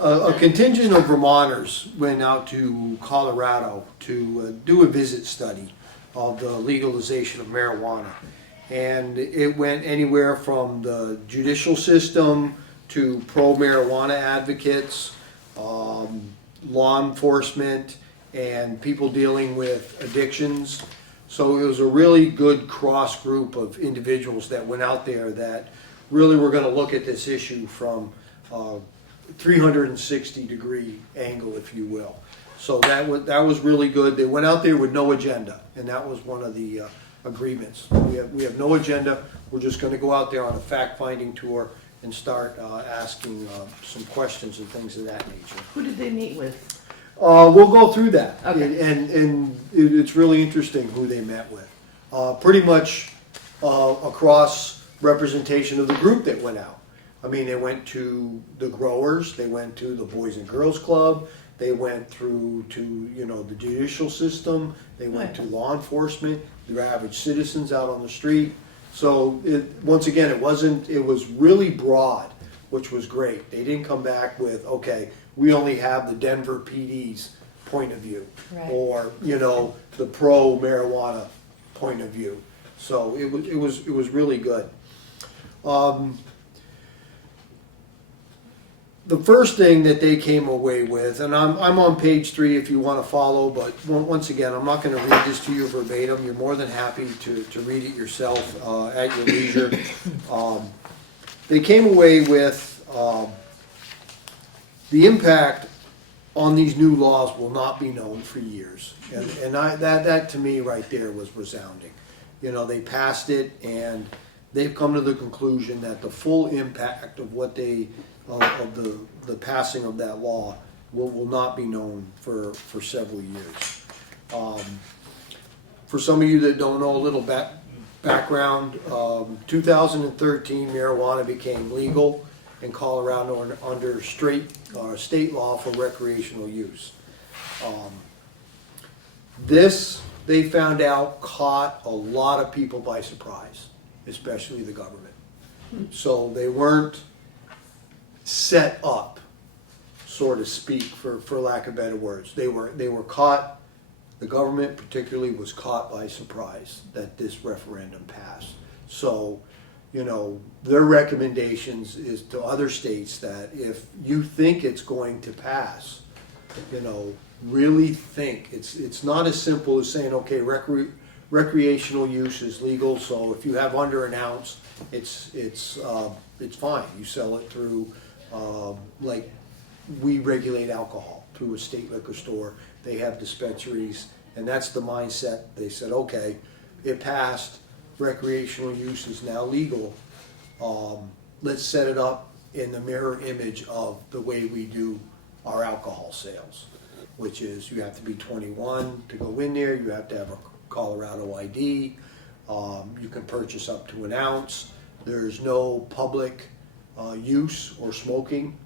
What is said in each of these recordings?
A contingent of Vermonters went out to Colorado to do a visit study of the legalization of marijuana. And it went anywhere from the judicial system to pro-marijuana advocates, law enforcement, and people dealing with addictions. So it was a really good cross group of individuals that went out there that really were going to look at this issue from 360-degree angle, if you will. So that was really good. They went out there with no agenda, and that was one of the agreements. We have no agenda. We're just going to go out there on a fact-finding tour and start asking some questions and things of that nature. Who did they meet with? We'll go through that, Okay. and it's really interesting who they met with. Pretty much across representation of the group that went out. I mean, they went to the growers, they went to the Boys and Girls Club, they went through to the judicial system, they went to law enforcement, the average citizens out on the street. So once again, it was really broad, which was great. They didn't come back with, okay, we only have the Denver PD's point of view, Right. or the pro marijuana point of view. So it was really good. The first thing that they came away with, and I'm on page 3 if you want to follow, but once again, I'm not going to read this to you verbatim. You're more than happy to read it yourself at your leisure. They came away with the impact on these new laws will not be known for years. And that to me right there was resounding. They passed it, and they've come to the conclusion that the full impact of what of the passing of that law will not be known for several years. For some of you that don't know a little background, 2013 marijuana became legal in Colorado under state law for recreational use. This, they found out, caught a lot of people by surprise, especially the government. So they weren't set up, so to speak, for lack of better words. They were caught, the government particularly was caught by surprise that this referendum passed. So, their recommendations is to other states that if you think it's going to pass, really think. It's not as simple as saying, okay, recreational use is legal, so if you have under an ounce, it's fine. You sell it through, like we regulate alcohol through a state liquor store. They have dispensaries, and that's the mindset. They said, okay, it passed, recreational use is now legal. Let's set it up in the mirror image of the way we do our alcohol sales, which is you have to be 21 to go in there, you have to have a Colorado ID, you can purchase up to an ounce, there's no public use or smoking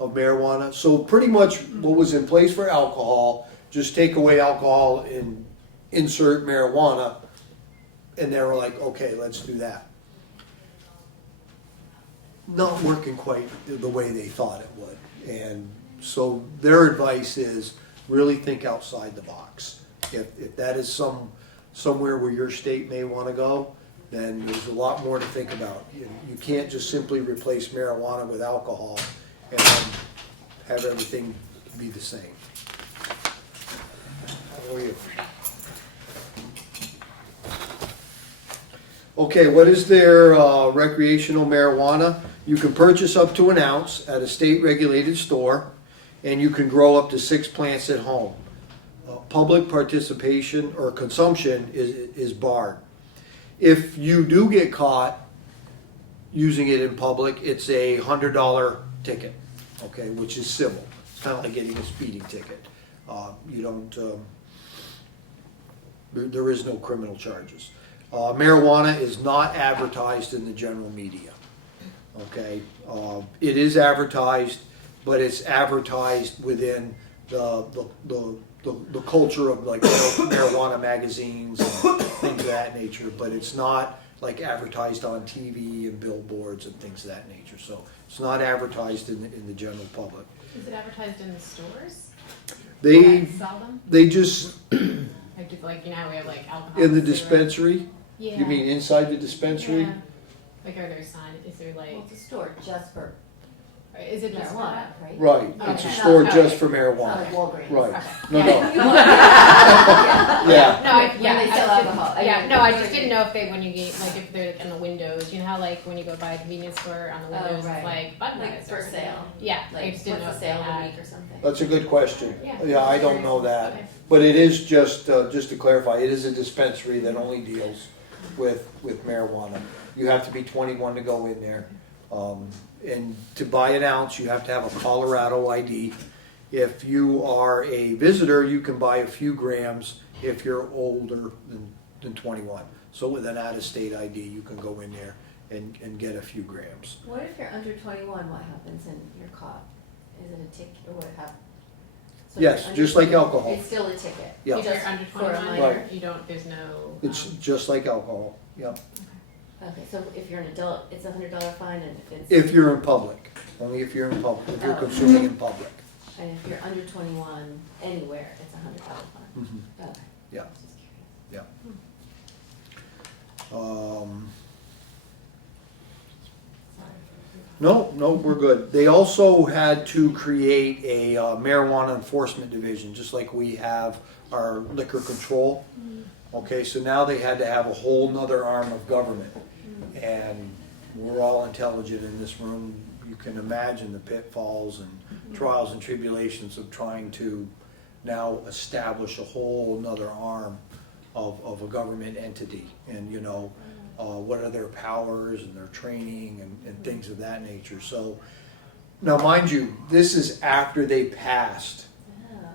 of marijuana. So pretty much what was in place for alcohol, just take away alcohol and insert marijuana, and they were like, okay, let's do that. Not working quite the way they thought it would. And so their advice is really think outside the box. If that is somewhere where your state may want to go, then there's a lot more to think about. You can't just simply replace marijuana with alcohol and have everything be the same. How are you? Okay, what is their recreational marijuana? You can purchase up to an ounce at a state-regulated store, and you can grow up to 6 plants at home. Public participation or consumption is barred. If you do get caught using it in public, it's a $100 ticket, okay, which is civil. It's kind of like getting a speeding ticket. There is no criminal charges. Marijuana is not advertised in the general media. Okay, it is advertised, but it's advertised within the culture of like marijuana magazines and things of that nature. But it's not like advertised on TV and billboards and things of that nature. So it's not advertised in the general public. Is it advertised in the stores? They That sell them? just, Like, you know, we have like alcohol. in the cigarettes. dispensary, Yeah. you mean inside the dispensary? Yeah. Like, are there signs? Is there like? Well, it's a store just for Is it just marijuana, for right? Right, it's a Okay. store Okay. just for It's not marijuana. like Walgreens. Right. Okay. No, Yeah. no. Yeah. Yeah. No, I, When yeah, they I sell just alcohol. didn't, yeah, mean, no, I just didn't know if they, when you get, like, if they're like in the windows, you know how like when you go by a convenience store on the Oh, windows, right. it's like Budweiser. Like for or something. sale. Yeah, I Like, just didn't know what's if the they sale of the had. week or something? That's a good question. Yeah. Yeah, I don't know that. Okay. But it is just to clarify, it is a dispensary that only deals with marijuana. You have to be 21 to go in there. And to buy an ounce, you have to have a Colorado ID. If you are a visitor, you can buy a few grams if you're older than 21. So with an out-of-state ID, you can go in there and get a few grams. What if you're under 21? What happens and you're caught? Is it a ticket or what happens? So if Yes, you're under just like 21, alcohol. It's still a ticket. Yeah. If you're Just under for a 21, minor. Right. you don't, there's no. It's just like alcohol, yeah. Okay, so if you're an adult, it's $100 fine, and if it's If you're in public, only if you're in public, if you're Oh. consuming in public. and if you're under 21 anywhere, it's $100 fine. Mhm. Okay. Yeah. Just curious. Sorry. No, we're good. They also had to create a marijuana enforcement division, just like we have our liquor control. Okay, so now they had to have a whole nother arm of government. And we're all intelligent in this room. You can imagine the pitfalls and trials and tribulations of trying to now establish a whole nother arm of a government entity. And, you know, what are their powers and their training and things of that nature. So, now mind you, this is after they passed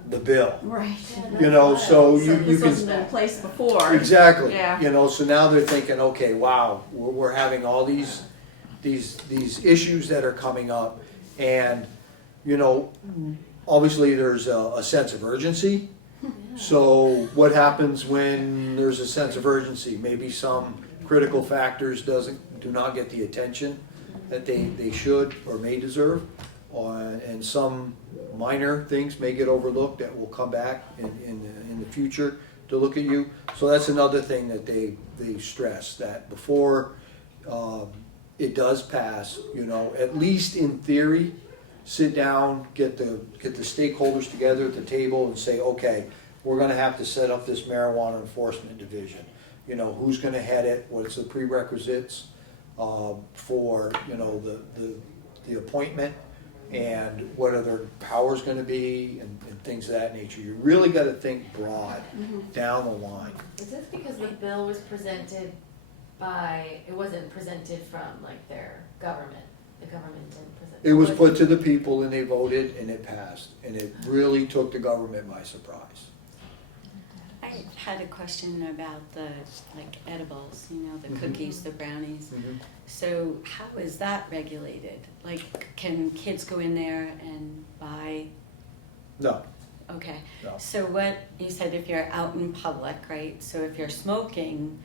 the bill. Right. You know, so you this can. wasn't in place before. Exactly. Yeah. You know, so now they're thinking, okay, wow, we're having all these issues that are coming up, and you know, obviously there's a sense of urgency. So what happens when there's a sense of urgency? Maybe some critical factors do not get the attention that they should or may deserve, and some minor things may get overlooked that will come back in the future to look at you. So that's another thing that they stress, that before it does pass, you know, at least in theory, sit down, get the stakeholders together at the table and say, okay, we're going to have to set up this marijuana enforcement division. You know, who's going to head it? What's the prerequisites for, you know, the appointment, and what are their powers going to be, and things of that nature. You really got to think broad down the line. Is this because the bill was presented by, it wasn't presented from like their government? The government didn't present. It was put to the people and they voted and it passed, and it really took the government by surprise. I had a question about the edibles, you know, the cookies, the brownies. So how is that regulated? Like, can kids go in there and buy? No, Okay. no. So what, you said if you're out in public, right? So if you're smoking,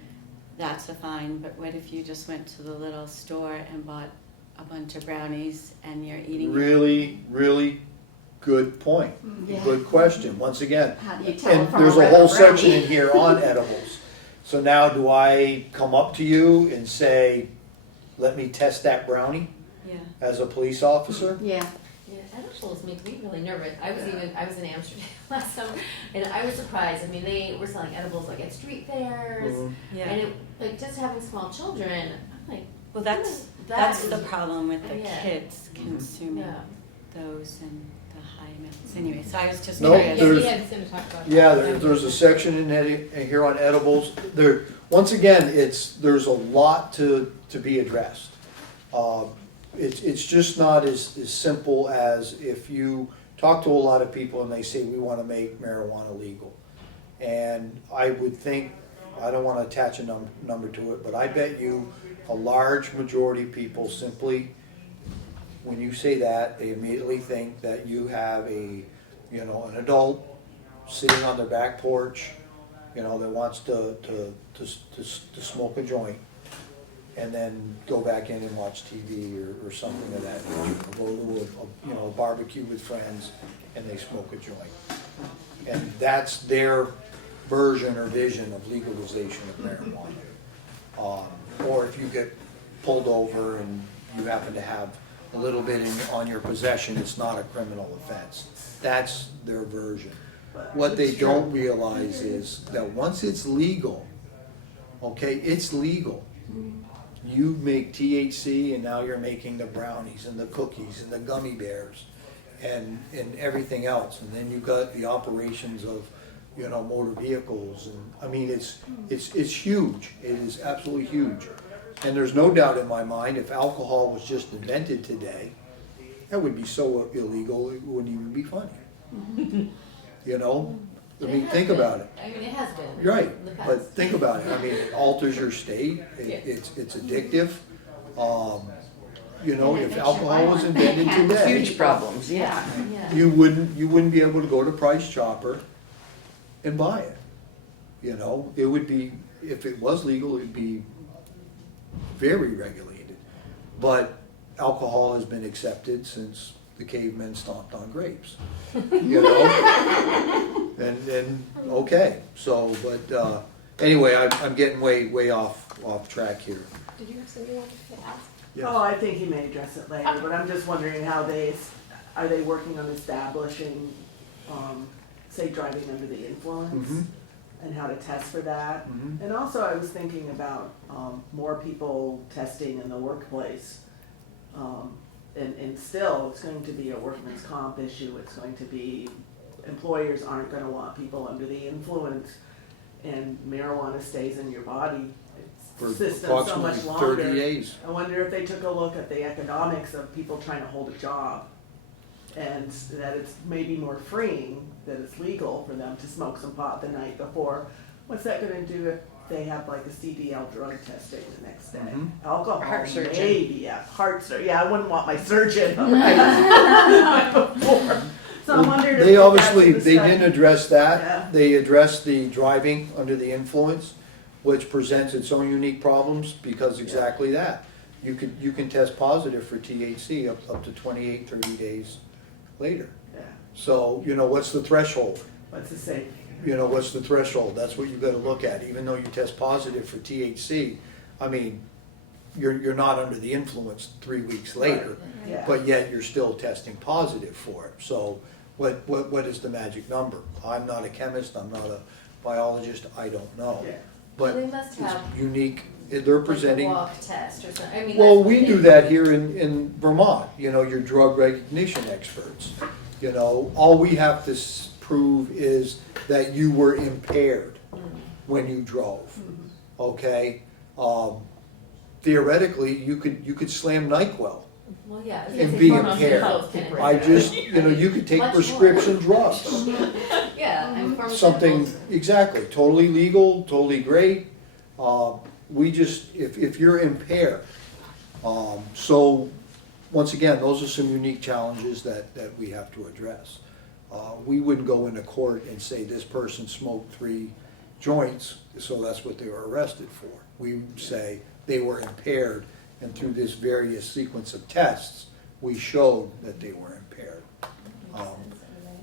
that's a fine, but what if you just went to the little store and bought a bunch of brownies and you're eating it? Really, really good point. Yeah. Good question, once again. How do you tell And from there's a regular whole section brownie? in here on edibles. So now do I come up to you and say, let me test that brownie Yeah. as a police officer? Yeah. Yeah, edibles make me really nervous. I was in Amsterdam last summer, and I was surprised. I mean, they were selling edibles like at street fairs, Mhm. Yeah. and it, like just having small children. I'm like, Well, that's that the is- problem with the Yeah. kids consuming yeah. those and the high amounts. Anyway, so I was just No, curious. Yeah, there's- he had something to talk about. Yeah, that. there's a section in here on edibles. There, once again, there's a lot to be addressed. It's just not as simple as if you talk to a lot of people and they say, we want to make marijuana legal. And I would think, I don't want to attach a number to it, but I bet you a large majority of people simply, when you say that, they immediately think that you have an adult sitting on their back porch, you know, that wants to smoke a joint. and then go back in and watch TV or something of that nature. Go to a barbecue with friends, and they smoke a joint. And that's their version or vision of legalization of marijuana. Or if you get pulled over and you happen to have a little bit on your possession, it's not a criminal offense. That's their version. What they don't realize is that once it's legal, okay, it's legal. You make THC and now you're making the brownies and the cookies and the gummy bears and everything else. And then you've got the operations of, motor vehicles. And I mean, it's huge. It is absolutely huge. And there's no doubt in my mind, if alcohol was just invented today, that would be so illegal it wouldn't even be funny. I mean, think about it. I mean, it has been. Right, in the past. but think about it. I mean, it alters your state. It's addictive. If alcohol was invented today, Huge problems, yeah. Yeah. you wouldn't be able to go to Price Chopper and buy it. It would be, if it was legal, it'd be very regulated. But alcohol has been accepted since the cavemen stomped on grapes. And okay. So, but anyway, I'm getting way off track here. Did you have something you wanted to ask? Yes. Oh, I think he may address it later, but I'm just wondering how are they working on establishing, say, driving under the influence? Mhm. And how to test for that? Mhm. And also, I was thinking about, more people testing in the workplace. And still, it's going to be a workman's comp issue, it's going to be, employers aren't gonna want people under the influence, and marijuana stays in your body. For It's system so approximately much longer. 30 days. I wonder if they took a look at the economics of people trying to hold a job, and that it's maybe more freeing, that it's legal for them to smoke some pot the night before. What's that gonna do if they have like a CDL drug testing the next day? Mhm. Alcohol, Heart surgeon. maybe, yeah, heart surgeon, yeah, I wouldn't want my surgeon the night before. So I wondered if They that's obviously, in the they study. didn't address that. Yeah. They addressed the driving under the influence, which presents its own unique problems because exactly that. You can test positive for THC up to 28, 30 days later. Yeah, So, what's the threshold? what's the same? What's the threshold? That's what you've got to look at. Even though you test positive for THC, I mean, you're not under the influence 3 weeks later, Yeah. but yet you're still testing positive for it. So what is the magic number? I'm not a chemist, I'm not a biologist, I don't know. Yeah. But They must it's have, unique, they're like, a presenting. walk test or something, I mean. Well, that's we the do thing. that here in Vermont, your drug recognition experts. All we have to prove is that you were impaired when you drove, okay? Theoretically, you could slam NyQuil Well, yeah. I was and gonna be say hormones impaired. both can I impair. just, you could take Much more. prescription drugs. Yeah, and pharmaceuticals. Something, exactly, totally legal, totally great. We just, if you're impaired. So, once again, those are some unique challenges that we have to address. We wouldn't go into court and say this person smoked 3 joints, so that's what they were arrested for. We would say they were impaired, and through this various sequence of tests, we showed that they were impaired.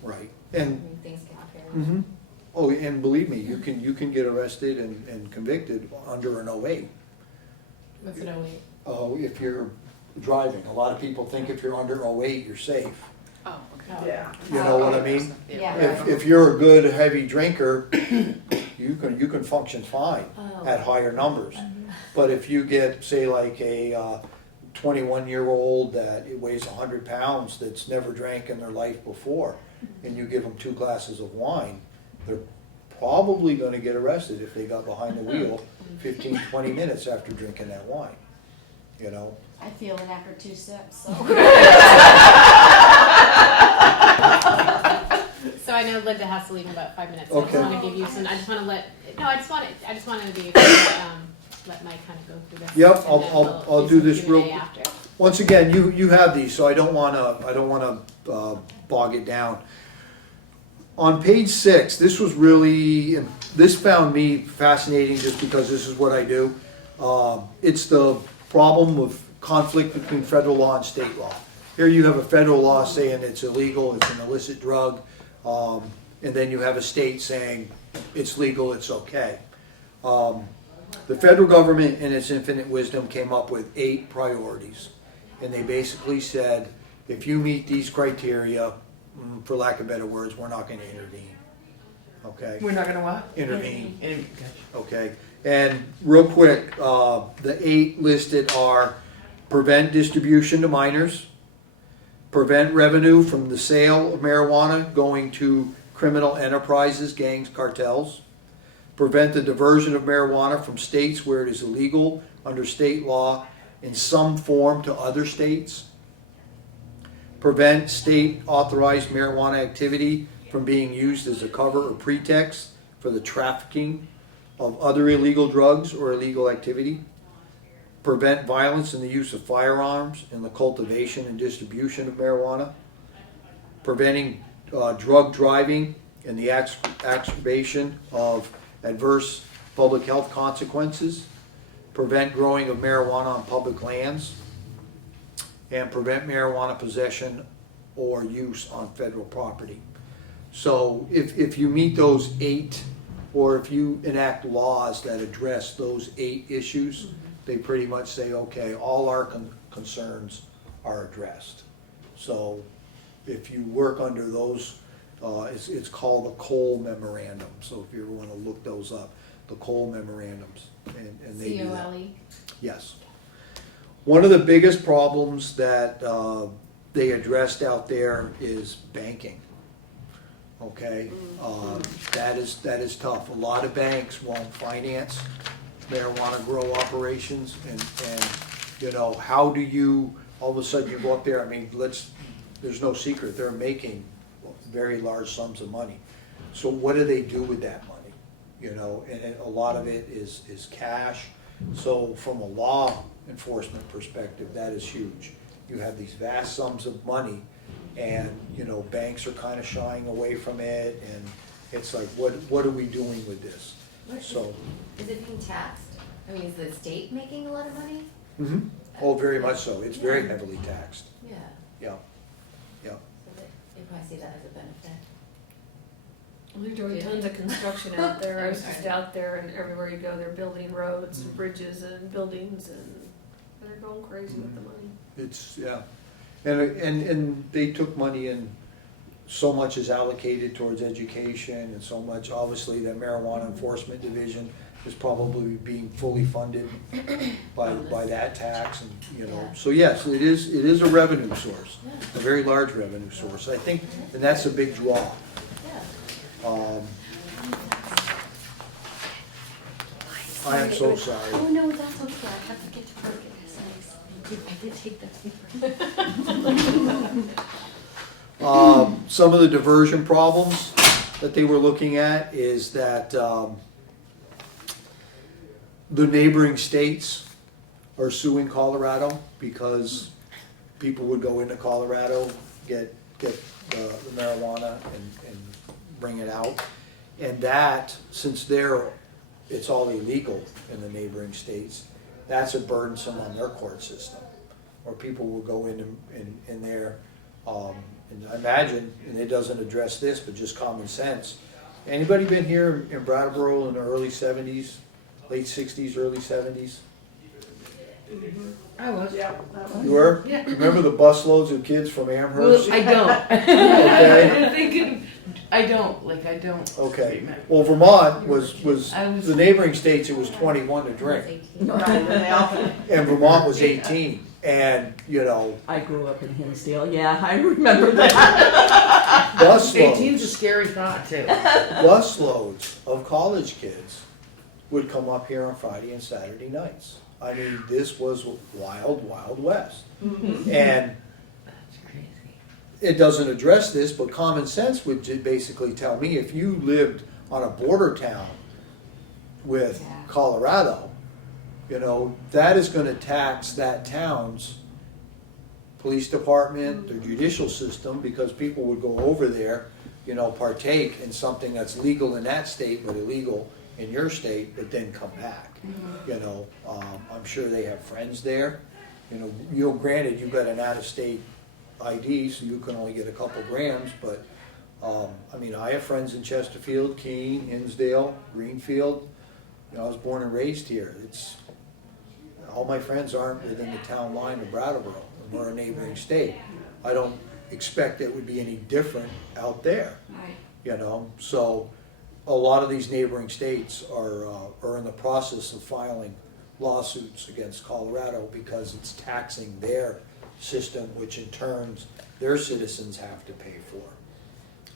Right, I and mean, things can impair. mhm. Oh, and believe me, you can get arrested and convicted under an 08. What's it only? Oh, if you're driving, a lot of people think if you're under 08, you're safe. Oh, okay. Yeah. You know what I mean? Yeah. If you're a good heavy drinker, you can function fine Oh. at higher numbers. But if you get, say, like a 21-year-old that it weighs 100 pounds that's never drank in their life before, and you give them 2 glasses of wine, they're probably going to get arrested if they got behind the wheel 15, 20 minutes after drinking that wine. I feel it after 2 sips, so. So I know Linda has to leave in about 5 minutes. So Okay. I just want to give you some. I just wanted to be let Mike kind of go through this. Yep, and I'll- then I'll we'll do some this Q&A real- after. Once again, you have these, so I don't wanna bog it down. On page 6, this found me fascinating just because this is what I do. It's the problem of conflict between federal law and state law. Here you have a federal law saying it's illegal, it's an illicit drug, and then you have a state saying it's legal, it's okay. The federal government, in its infinite wisdom, came up with 8 priorities. And they basically said, if you meet these criteria, for lack of better words, we're not going to intervene. Okay? We're not gonna what? Intervene. Gotcha. Okay? And real quick, the 8 listed are prevent distribution to minors, prevent revenue from the sale of marijuana going to criminal enterprises, gangs, cartels, prevent the diversion of marijuana from states where it is illegal under state law in some form to other states, prevent state authorized marijuana activity from being used as a cover or pretext for the trafficking of other illegal drugs or illegal activity, prevent violence in the use of firearms in the cultivation and distribution of marijuana, preventing drug driving and the exacerbation of adverse public health consequences, prevent growing of marijuana on public lands, and prevent marijuana possession or use on federal property. So if you meet those 8, or if you enact laws that address those 8 issues, they pretty much say, okay, all our concerns are addressed. So if you work under those, it's called the Cole Memorandum. So if you ever want to look those up, the Cole Memorandums, and they do that. COLE. Yes. One of the biggest problems that they addressed out there is banking. Okay, that is tough. A lot of banks won't finance marijuana grow operations, and you know, how do you all of a sudden you go up there? I mean, there's no secret they're making very large sums of money. So what do they do with that money? You know, and a lot of it is cash. So from a law enforcement perspective, that is huge. You have these vast sums of money, and you know, banks are kind of shying away from it, and it's like, what are we doing with this? So, Is it being taxed? I mean, is the state making a lot of money? oh, very much so. It's very heavily taxed. Yeah. Yeah, yeah. So they probably see that as a benefit. They're doing tons of construction out there. I was just out there, and everywhere you go, they're building roads and bridges and buildings, and they're going crazy with the money. It's, yeah. And they took money, and so much is allocated towards education, and so much, obviously, the marijuana enforcement division is probably being fully funded by that tax, and you know. Yeah. So yes, it is a revenue source, a very large revenue source. I think, and that's a big draw. Yeah. I am so sorry. Oh, no, that's okay. I have to get to work. I did take that paper. Some of the diversion problems that they were looking at is that the neighboring states are suing Colorado because people would go into Colorado, get the marijuana and bring it out. And that, since it's all illegal in the neighboring states, that's a burdensome on their court system, where people will go in there, and I imagine, and it doesn't address this, but just common sense. Anybody been here in Brattleboro in the early 70s, late 60s, early 70s? I was. Yeah, that one. You were? Yeah. Remember the busloads of kids from Amherst? Well, I don't. Okay. I'm thinking, I don't. Okay. Well, Vermont was I was- the neighboring states, it was 21 to drink, Right, and they often- and Vermont was 18. And, you know, I grew up in Hinsdale. Yeah, I remember that. busloads. 18's a scary thought too. Busloads of college kids would come up here on Friday and Saturday nights. I mean, this was wild, wild west. And That's crazy. it doesn't address this, but common sense would basically tell me if you lived on a border town with Colorado, you know, that is going to tax that town's police department, their judicial system, because people would go over there, you know, partake in something that's legal in that state but illegal in your state, but then come back. You know, I'm sure they have friends there. You know, granted, you've got an out-of-state ID, so you can only get a couple grams, but, I mean, I have friends in Chesterfield, Keene, Hinsdale, Greenfield. You know, I was born and raised here. All my friends aren't within the town line of Brattleboro. We're a neighboring state. I don't expect it would be any different out there. Right. You know, so a lot of these neighboring states are in the process of filing lawsuits against Colorado because it's taxing their system, which in turn their citizens have to pay for.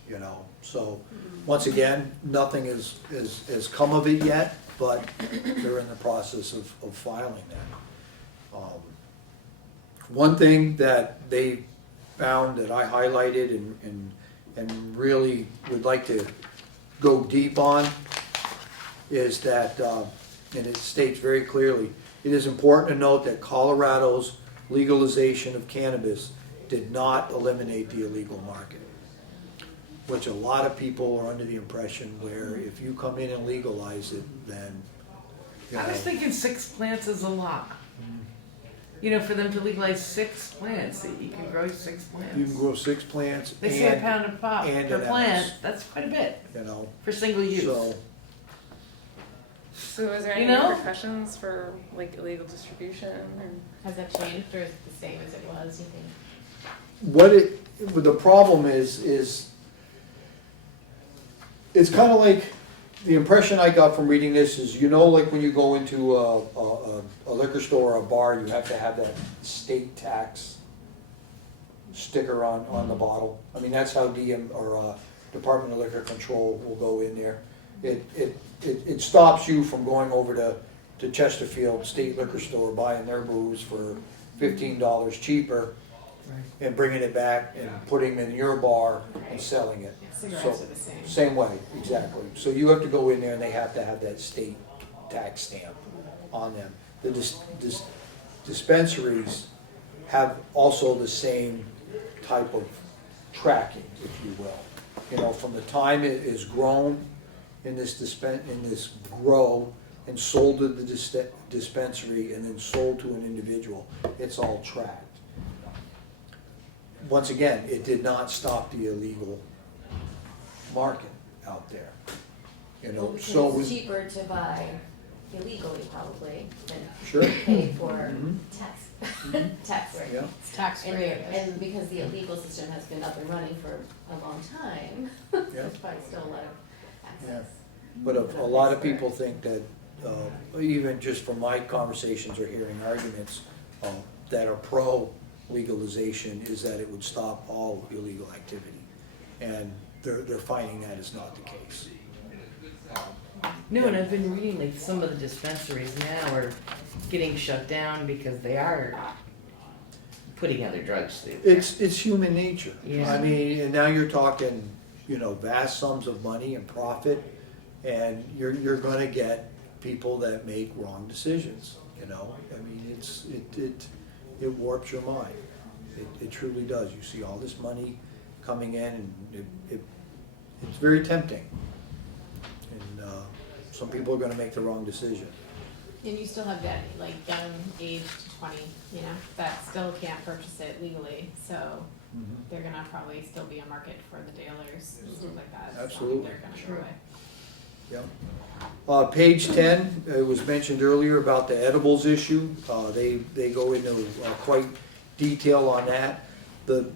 You know, so once again, nothing has come of it yet, but they're in the process of filing that. One thing that they found that I highlighted and really would like to go deep on is that, and it states very clearly, it is important to note that Colorado's legalization of cannabis did not eliminate the illegal market, which a lot of people are under the impression where if you come in and legalize it, then, you know. I was thinking 6 plants is a lot. You know, for them to legalize 6 plants, you can grow 6 plants. You can grow 6 plants They say a pound of pop and per an plant. ounce. That's quite a bit You know, for single use. So is there any You know? repercussions for like illegal distribution or? Has that changed, or is it the same as it was, you think? what the problem is it's kind of like, the impression I got from reading this is, you know, like when you go into a liquor store or a bar, you have to have that state tax sticker on the bottle. I mean, that's how Department of Liquor Control will go in there. It stops you from going over to Chesterfield State Liquor Store, buying their booze for $15 cheaper, and bringing it back and putting them in your bar and selling it. Cigarettes are the same. Same way, exactly. So you have to go in there and they have to have that state tax stamp on them. The dispensaries have also the same type of tracking, if you will. You know, from the time it is grown in this grow and sold to the dispensary and then sold to an individual, it's all tracked. Once again, it did not stop the illegal market out there. You know, Because so it's cheaper to buy illegally probably than Sure. pay for Mhm. tax rate. Yeah. It's tax free, I guess. And because the illegal system has been up and running for a long time, Yeah. there's probably still a lot of access. But a lot of people think that, even just from my conversations or hearing arguments, that are pro-legalization is that it would stop all illegal activity. And they're finding that is not the case. No, and I've been reading like some of the dispensaries now are getting shut down because they are putting other drugs through. It's human nature. Yeah. I mean, and now you're talking, you know, vast sums of money and profit, and you're gonna get people that make wrong decisions, you know? I mean, it warps your mind. It truly does. You see all this money coming in, and it's very tempting. And some people are gonna make the wrong decision. And you still have that, like, young age to 20, you know, that still can't purchase it legally, so they're gonna probably still be a market for the dealers and stuff like that. so Absolutely. They're gonna go away. Yep. Page 10, it was mentioned earlier about the edibles issue. They go into quite detail on that. The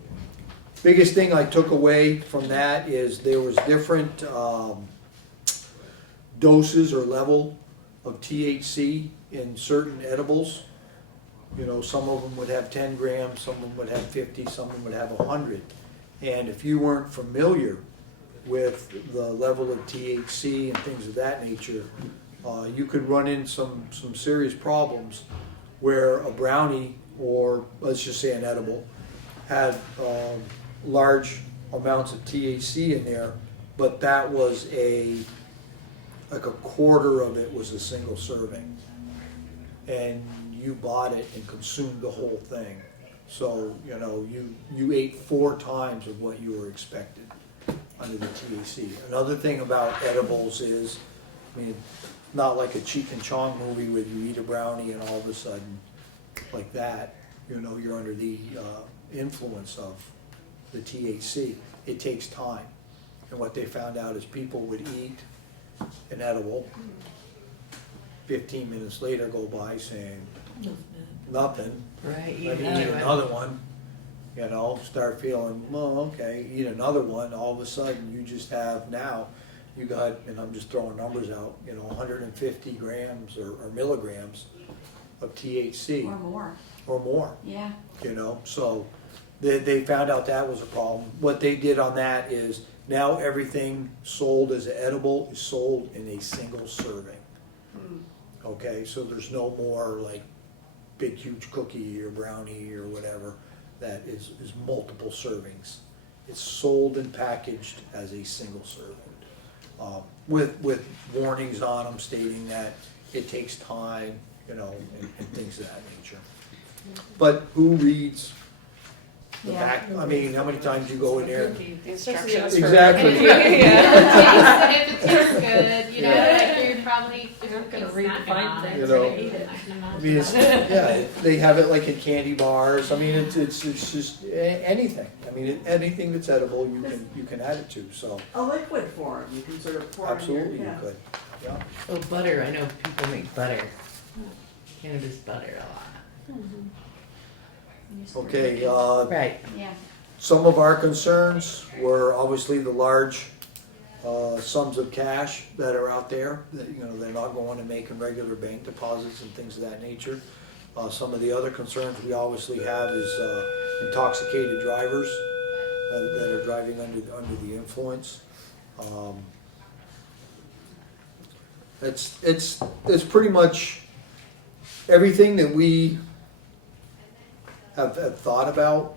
biggest thing I took away from that is there was different doses or level of THC in certain edibles. You know, some of them would have 10 grams, some of them would have 50, some of them would have 100. And if you weren't familiar with the level of THC and things of that nature, you could run into some serious problems where a brownie, or let's just say an edible, had large amounts of THC in there, but that was like a quarter of it was a single serving. And you bought it and consumed the whole thing. So, you know, you ate 4 times of what you were expected under the THC. Another thing about edibles is I mean, not like a Cheech and Chong movie where you eat a brownie and all of a sudden, like that, you know, you're under the influence of the THC. It takes time. And what they found out is people would eat an edible, 15 minutes later go by saying, nothing, Right, let me eat another one. You know, start feeling, well, okay, eat another one, all of a sudden you just have now, you got, and I'm just throwing numbers out, you know, 150 grams or milligrams of THC Or more, or more, yeah. you know, so they found out that was a problem. What they did on that is now everything sold as an edible is sold in a single serving. Okay, so there's no more like big huge cookie or brownie or whatever that is multiple servings. It's sold and packaged as a single serving, with warnings on them stating that it takes time, you know, and things of that nature. But who reads the Yeah. back? I mean, how many times you go in there? The Especially instructions us. for Exactly. If it tastes good, you know, like you're probably, if You're you're not gonna gonna read the snack fine on it, print, You you're know. gonna eat it, I can I mean, it's, imagine. yeah, they have it like in candy bars. I mean, it's just anything. I mean, anything that's edible, you can add it to. So A liquid form, you can sort of pour in your, absolutely, you yeah. could. Yeah. Oh, butter, I know people make butter. Cannabis butter a lot. Okay. Right. Yeah, Some of our concerns were obviously the large sums of cash that are out there. That, you know, they're not going and making regular bank deposits and things of that nature. Some of the other concerns we obviously have is intoxicated drivers that are driving under the influence. It's pretty much everything that we have thought about,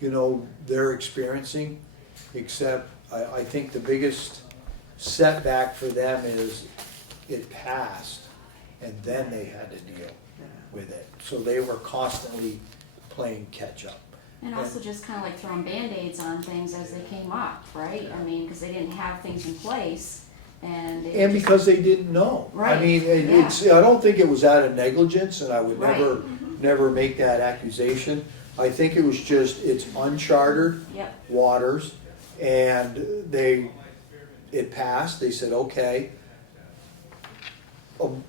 you know, they're experiencing, except I think the biggest setback for them is it passed and then they had to deal with it. So they were constantly playing catch up. and also just kind of like throwing Band-Aids on things as they came up, right? I mean, because they didn't have things in place, and. And because they didn't know. I Right, mean, yeah. I don't think it was out of negligence, and I would Right. never make that accusation. I think it was just, it's uncharted Yep, waters, and it passed. They said, okay.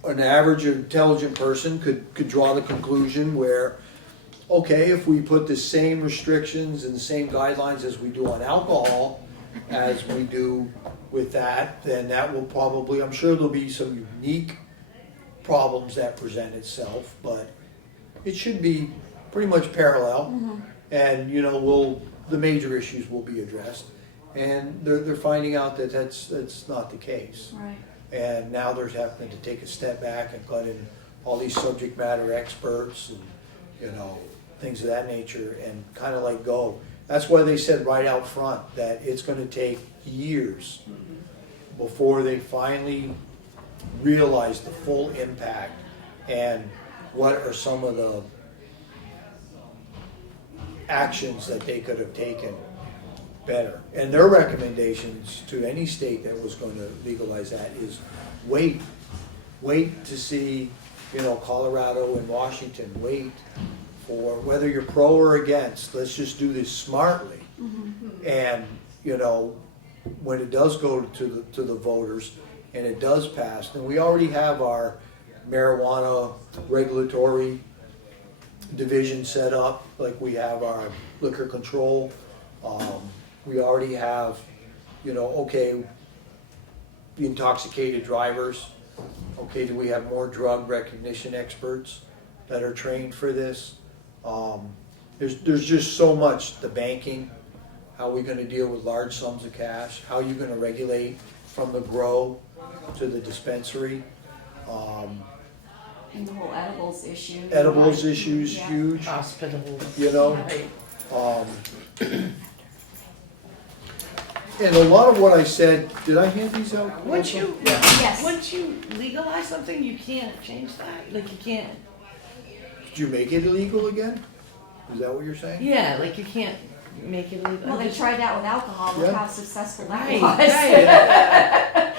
An average intelligent person could draw the conclusion where, okay, if we put the same restrictions and the same guidelines as we do on alcohol, as we do with that, then that will probably, I'm sure there'll be some unique problems that present itself, but it should be pretty much parallel. And, you know, the major issues will be addressed. And they're finding out that that's not the case. right. And now they're having to take a step back and cut in all these subject matter experts and, you know, things of that nature and kind of let go. That's why they said right out front that it's going to take years before they finally realize the full impact and what are some of the actions that they could have taken better. And their recommendations to any state that was going to legalize that is wait to see, you know, Colorado and Washington, wait for whether you're pro or against, let's just do this smartly. And, you know, when it does go to the voters and it does pass, then we already have our marijuana regulatory division set up, like we have our liquor control. We already have, you know, okay, the intoxicated drivers. Okay, do we have more drug recognition experts that are trained for this? There's just so much, the banking, how are we gonna deal with large sums of cash? How are you gonna regulate from the grow to the dispensary? And the whole edibles issue. Edibles issues, Yeah. huge, Hospitals. you know? Right. And a lot of what I said, did I hand these out? Once you, Yes. once you legalize something, you can't change that. Like you can't. Did you make it illegal again? Is that what you're saying? Yeah, like you can't make it legal. Well, they tried that with alcohol, look Yeah. how successful that Right, was. right.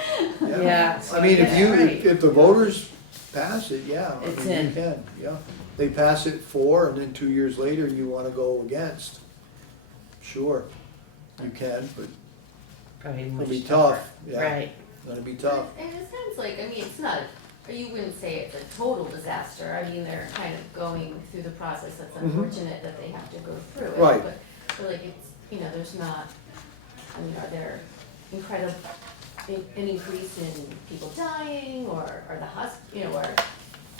Yeah. I mean, if That's you, right. if the voters pass it, yeah. I It's mean, you in. can, yeah. They pass it for, and then 2 years later, you wanna go against. Sure, you can, but Probably it'll much be tougher. tough, yeah. Right. It's gonna be tough. And it sounds like, I mean, it's not, or you wouldn't say it's a total disaster. I mean, they're kind of going through the process. That's Mhm. unfortunate that they have to go through it. Right. But like it's, you know, there's not, I mean, are there incredible, an increase in people dying or the or?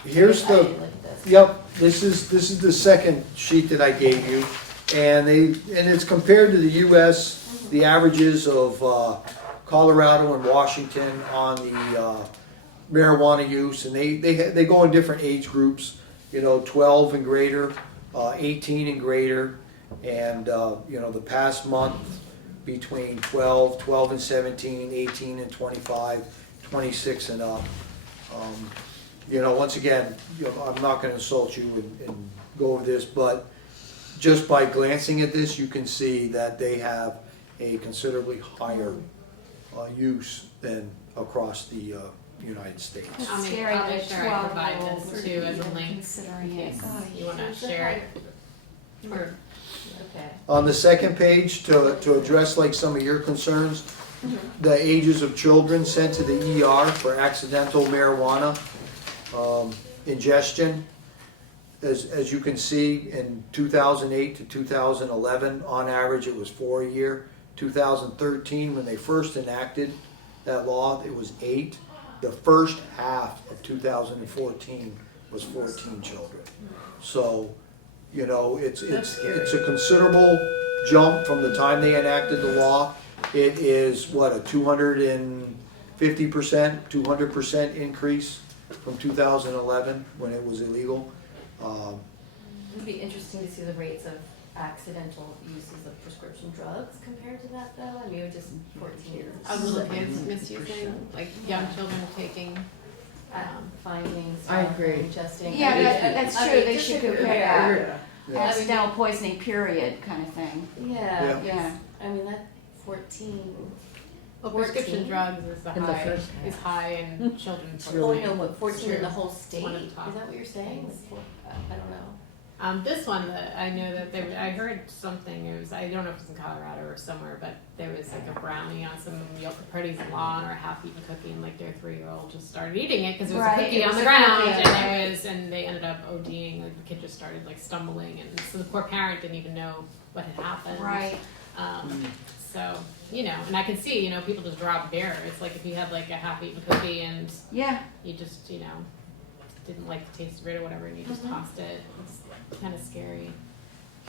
Here's I the, didn't look at this. yep, this is the second sheet that I gave you. And it's compared to the US, the averages of Colorado and Washington on the marijuana use. And they go in different age groups, 12 and greater, 18 and greater. And, the past month between 12 and 17, 18 and 25, 26 and up. Once again, I'm not gonna insult you and go over this, but just by glancing at this, you can see that they have a considerably higher use than across the United States. It's I'll make- scary I'll make that sure I provide 12-year-olds this are too as a even link considering in it. case Oh, you wanna Is that share it. Or, okay. On the second page, to address like some of your concerns, the ages of children sent to the ER for accidental marijuana ingestion. As you can see, in 2008 to 2011, on average, it was 4 a year. 2013, when they first enacted that law, it was 8. The first half of 2014 was 14 children. So, it's a considerable jump from the time they enacted the law. It is, a 250%, 200% increase from 2011 when it was illegal. It'd be interesting to see the rates of accidental uses of prescription drugs compared to that though. I mean, it was just 14 years. Of little kids misusing, like young children taking, Findings. I agree. Ingesting. Yeah, I mean, that's I true, mean, they just should to compare Yeah. accidental poisoning period kind of thing. Yeah. Yeah. I mean, that 14. well, prescription 14? drugs is In the first half. is high in children. Oh, no, what, 14 in True. the whole state? One of Is the top that what you're saying? things. Like, I don't know. This one, that I know that I heard something, I don't know if it's in Colorado or somewhere, but there was like a brownie on some party's lawn or a half-eaten cookie, and like their 3-year-old just started eating it because it was Right, a cookie it on was the a ground, cookie. and they ended up ODing, like the kid just started like stumbling, and so the poor parent didn't even know what had happened. Right. So, and I can see, people just drop beer. It's like if you had like a half-eaten cookie and Yeah. you just, didn't like the taste of it or whatever, and you just tossed it. It's kind of scary.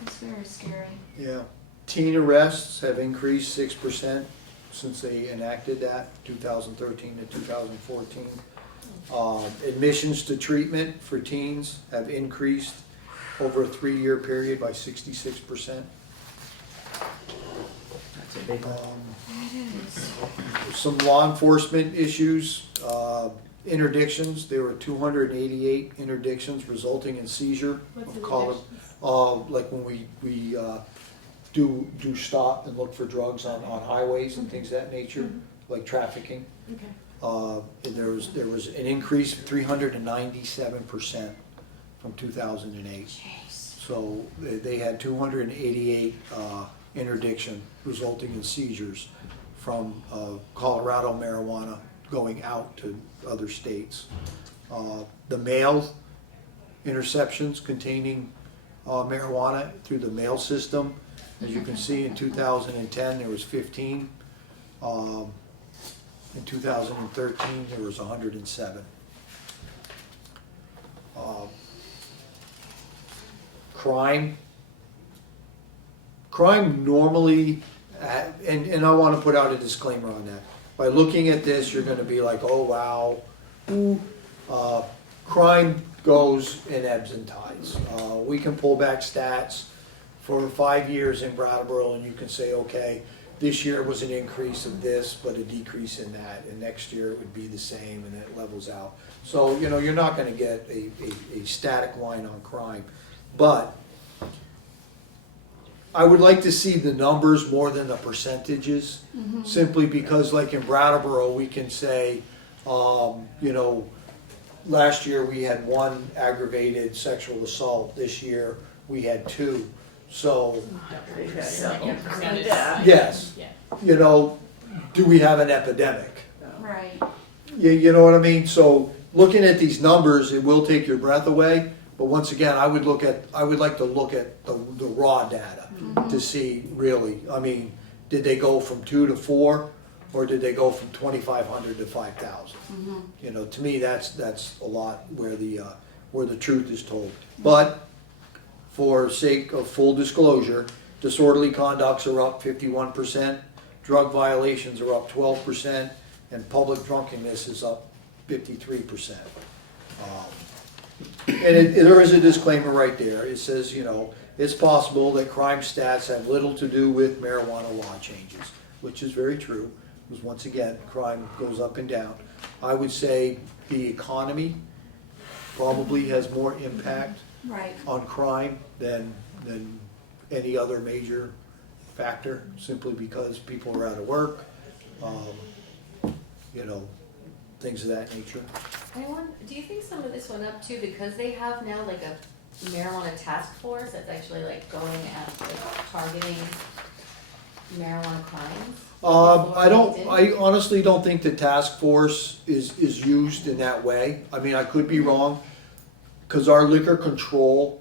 It's very scary. Yeah. Teen arrests have increased 6% since they enacted that, 2013 to 2014. Admissions to treatment for teens have increased over a 3-year period by 66%. That's a big one. Some law enforcement issues, interdictions. There were 288 interdictions resulting in seizure. What's of an color. Like when we do stop and look for drugs on highways and things of that nature, like trafficking. Okay. And there was an increase of 397% from 2008. So they had 288 interdiction resulting in seizures from Colorado marijuana going out to other states. The mail interceptions containing marijuana through the mail system, as you can see, in 2010 there was 15. In 2013 there was 107. Crime normally, and I want to put out a disclaimer on that. By looking at this, you're going to be like, oh wow, ooh. Crime goes in ebbs and tides. We can pull back stats for 5 years in Brattleboro, and you can say, okay, this year was an increase of this, but a decrease in that, and next year it would be the same, and it levels out. So, you're not going to get a static line on crime. But I would like to see the numbers more than the percentages, simply because like in Brattleboro, we can say, you know, last year we had 1 aggravated sexual assault, this year we had 2. So, Yeah. yes, Yeah. you know, do we have an epidemic? Right. You know what I mean? So looking at these numbers, it will take your breath away. But once again, I would like to look at the raw data to see really. I mean, did they go from 2 to 4, or did they go from 2,500 to 5,000? You know, to me, that's a lot where the truth is told. But for sake of full disclosure, disorderly conducts are up 51%, drug violations are up 12%, and public drunkenness is up 53%. And there is a disclaimer right there. It says, you know, it's possible that crime stats have little to do with marijuana law changes, which is very true, because once again, crime goes up and down. I would say the economy probably has more impact Right. on crime than any other major factor, simply because people are out of work, you know, things of that nature. Do you think some of this went up too because they have now like a marijuana task force that's actually like going at like targeting marijuana crimes? I honestly don't think the task force is used in that way. I mean, I could be wrong, because our liquor control,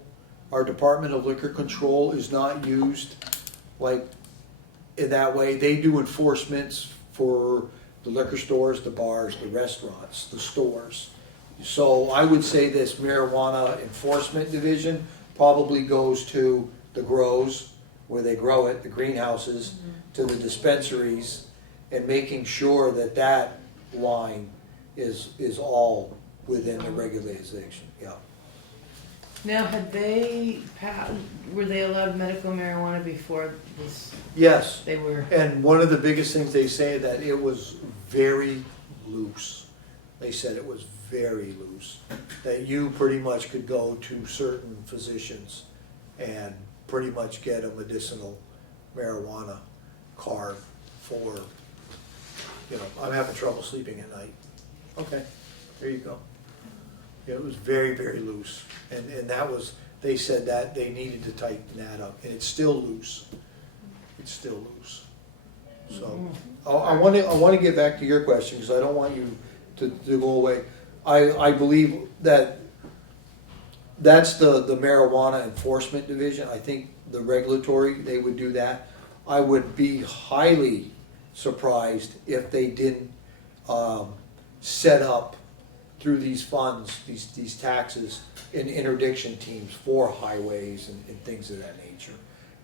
our Department of Liquor Control is not used like in that way. They do enforcements for the liquor stores, the bars, the restaurants, the stores. So I would say this marijuana enforcement division probably goes to the grows, where they grow it, the greenhouses, to the dispensaries, and making sure that that line is all within the regularization, yeah. Now, were they allowed medical marijuana before this? Yes, They were. and one of the biggest things they say that it was very loose. They said it was very loose, that you pretty much could go to certain physicians and pretty much get a medicinal marijuana card for, you know, I'm having trouble sleeping at night. Okay, there you go. Yeah, it was very, very loose, and that was, they said that they needed to tighten that up, and it's still loose. It's still loose. So, I want to get back to your question, because I don't want you to go away. I believe that that's the marijuana enforcement division. I think the regulatory, they would do that. I would be highly surprised if they didn't set up through these funds, these taxes, in interdiction teams for highways and things of that nature.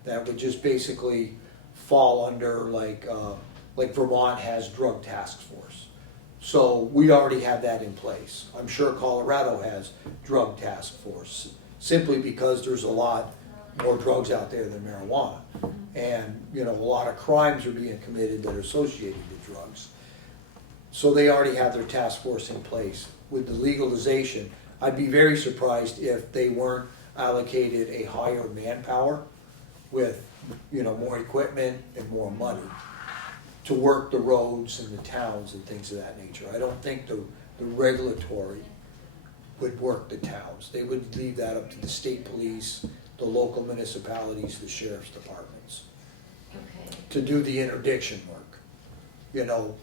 That would just basically fall under like Vermont has drug task force. So we already have that in place. I'm sure Colorado has drug task force, simply because there's a lot more drugs out there than marijuana. And, you know, a lot of crimes are being committed that are associated with drugs. So they already have their task force in place. With the legalization, I'd be very surprised if they weren't allocated a higher manpower with, you know, more equipment and more money to work the roads and the towns and things of that nature. I don't think the regulatory would work the towns. They would leave that up to the state police, the local municipalities, the sheriff's departments, to do the interdiction work. You know,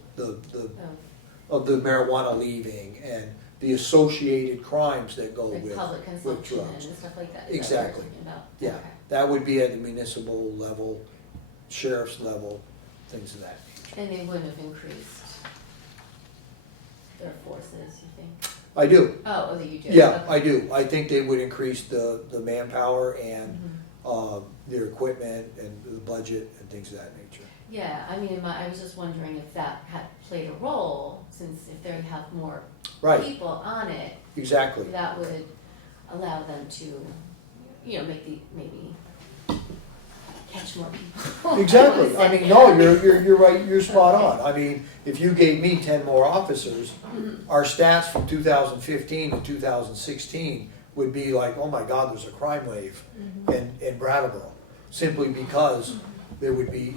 of the marijuana leaving and the associated crimes that go Like with public consumption drugs. and stuff like that. Exactly. Yeah, Okay. that would be at the municipal level, sheriff's level, things of that nature. And they wouldn't have increased their forces, you think? I do. Oh, that you do? Yeah, Okay. I do. I think they would increase the manpower and their equipment and the budget and things of that nature. Yeah, I mean, I was just wondering if that had played a role, since if they have more Right, people on it, exactly. that would allow them to, you know, maybe catch more people. Exactly. I mean, no, you're right. You're spot on. I mean, if you gave me 10 more officers, our stats from 2015 to 2016 would be like, oh my God, there's a crime wave in Brattleboro. simply because there would be,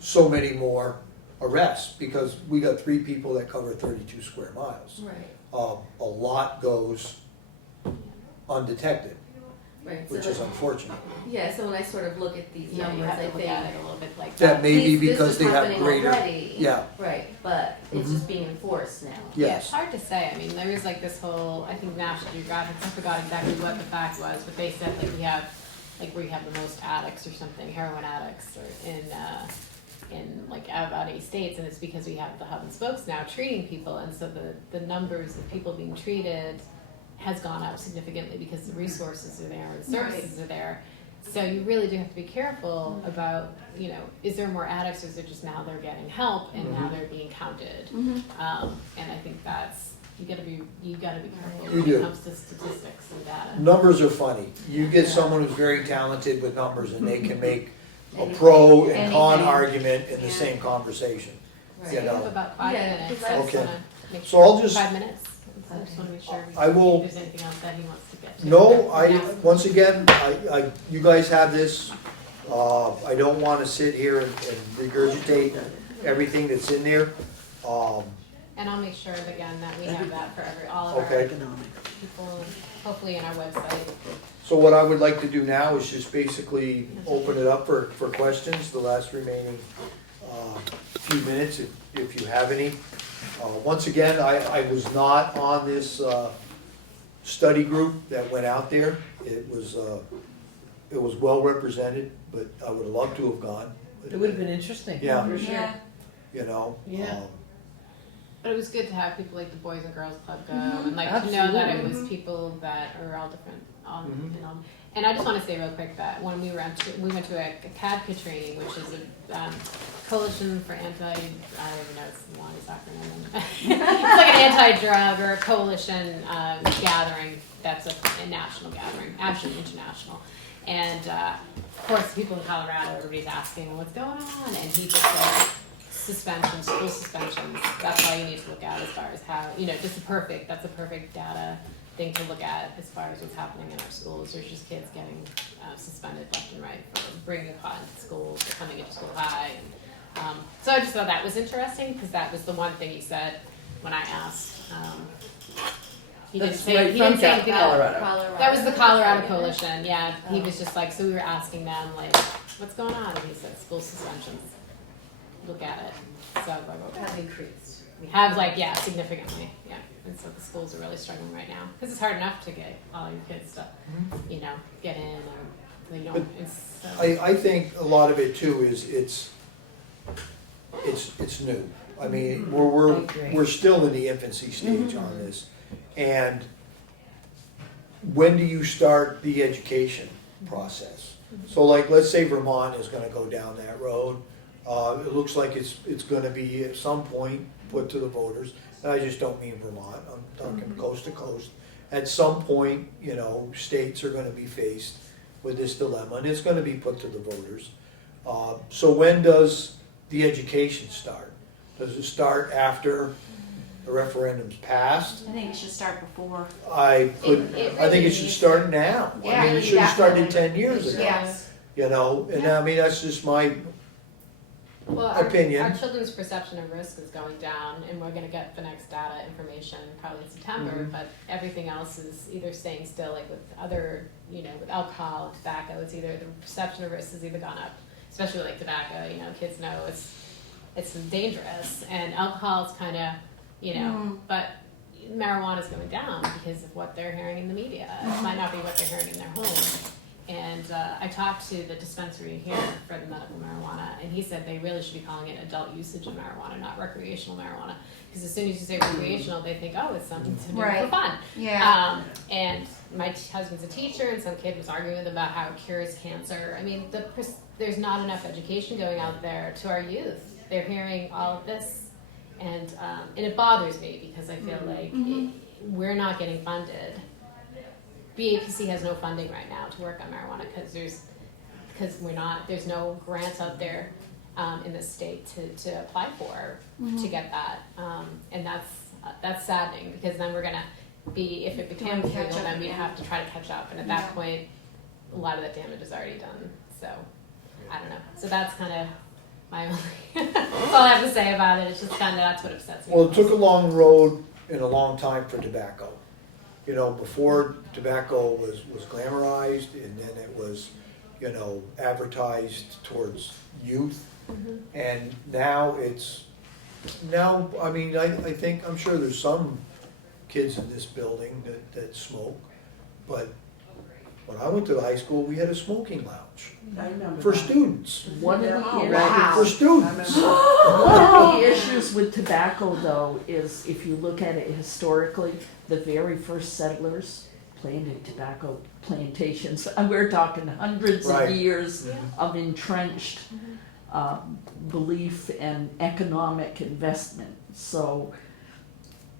so many more arrests, because we got 3 people that cover 32 square miles. Right, A lot goes undetected, right. which So is unfortunate. yeah, so when I sort of look at these Yeah, you numbers, have I to look at think, it a little bit like That may be this because is they have happening greater, already. yeah, Right, but it's Mhm. just being enforced now. Yeah, yes. it's hard to say. I mean, there was like this whole, I think National Geographic, I forgot exactly what the fact was, but they said like we have the most addicts or something, heroin addicts, or in like about 8 states, and it's because we have the hub and spokes now treating people, and so the numbers of people being treated has gone up significantly because the resources are there, and the services are there. So you really do have to be careful about, is there more addicts, or is it just now they're getting help and now they're being counted? Mhm. And I think that's, you gotta be careful You when do. it comes to statistics and data. Numbers are funny. You get someone who's very talented with numbers and they can make a pro and con Anything. argument in the Yeah. same conversation. Right. You We have know. about 5 Yeah, minutes. 'cause I just Okay. wanna make So sure. I'll just- 5 minutes? I just wanna make sure. I will- If there's anything else that he wants to get to. No, Yeah. once again, you guys have this. I don't wanna sit here and regurgitate everything that's in there. And I'll make sure again that we have that for all of our Okay. people, hopefully in our website. So what I would like to do now is just basically open it up for questions, the last remaining few minutes, if you have any. Once again, I was not on this study group that went out there. It was well represented, but I would love to have gone. It would have been interesting. Yeah. For sure. Yeah. Yeah. But it was good to have people like the Boys and Girls Club go, Mhm. and like to know that it Absolutely. was people that are all different. Mhm. And I just want to say real quick that when we went to a CADCA training, which is a coalition for anti, I don't even know, it's the longest acronym. It's like an anti-drug or a coalition gathering that's a national gathering, actually international. And of course, people in Colorado, everybody's asking what's going on, and he just said suspensions, school suspensions. That's all you need to look at as far as how, that's a perfect data thing to look at as far as what's happening in our schools. There's just kids getting suspended left and right for bringing pot into schools or coming into school high. And, so I just thought that was interesting because that was the one thing he said when I asked. He didn't That's say right he from didn't say anything else. Colorado. That was the Colorado Coalition, yeah. He was just like, so we were asking them, like, what's going on? And he said, school suspensions. Look at it. So I was like, okay. Have increased. We have, like, yeah, significantly, yeah. And so the schools are really struggling right now. Because it's hard enough to get all your kids to, get in and they don't. It's so, I think a lot of it too is it's new. I mean, I we're still in the infancy stage on this. And when do you start the education process? So like, let's say Vermont is gonna go down that road. It looks like it's gonna be at some point put to the voters. And I just don't mean Vermont, I'm talking coast to coast. At some point, states are gonna be faced with this dilemma, and it's gonna be put to the voters. So when does the education start? Does it start after the referendum's passed? I think it should start before. It I think really it should needs start now. I Yeah, mean, it should have started definitely. 10 years ago. Yes. And I mean, that's just my well, opinion. Our children's perception of risk is going down, and we're gonna get the next data information probably in September, but everything else is either staying still, like with other, with alcohol, tobacco, it's either the perception of risk has either gone up, especially like tobacco, kids know it's dangerous, and alcohol is kinda, but marijuana is going down because of what they're hearing in the media. It might not be what they're hearing in their home. And I talked to the dispensary here for the medical marijuana, and he said they really should be calling it adult usage of marijuana, not recreational marijuana. Because as soon as you say recreational, they think, oh, it's something to do for Right. fun. Yeah. And my husband's a teacher, and some kid was arguing with him about how it cures cancer. I mean, there's not enough education going out there to our youth. They're hearing all of this, and it bothers me because I feel like we're not getting funded. BAPC has no funding right now to work on marijuana because there's no grants out there in the state to apply for to get that, and that's saddening because then we're gonna be, if it becomes Catch legal, up then we'd again. have to try to catch up, and at Yeah. that point, a lot of that damage is already done. So, I don't know. So that's kind of my only, that's all I have to say about it. It's just kind of, that's what upsets me. Well, it took a long road and a long time for tobacco. You know, before tobacco was glamorized, and then it was, you know, advertised towards youth. And now I mean, I think, I'm sure there's some kids in this building that smoke, but when I went to high school, we had a smoking lounge I remember for that. students. One of the Oh, issues, wow. For students. one of the issues with tobacco though is if you look at it historically, the very first settlers planted tobacco plantations. And we're talking hundreds Right. of years of entrenched belief and economic investment. So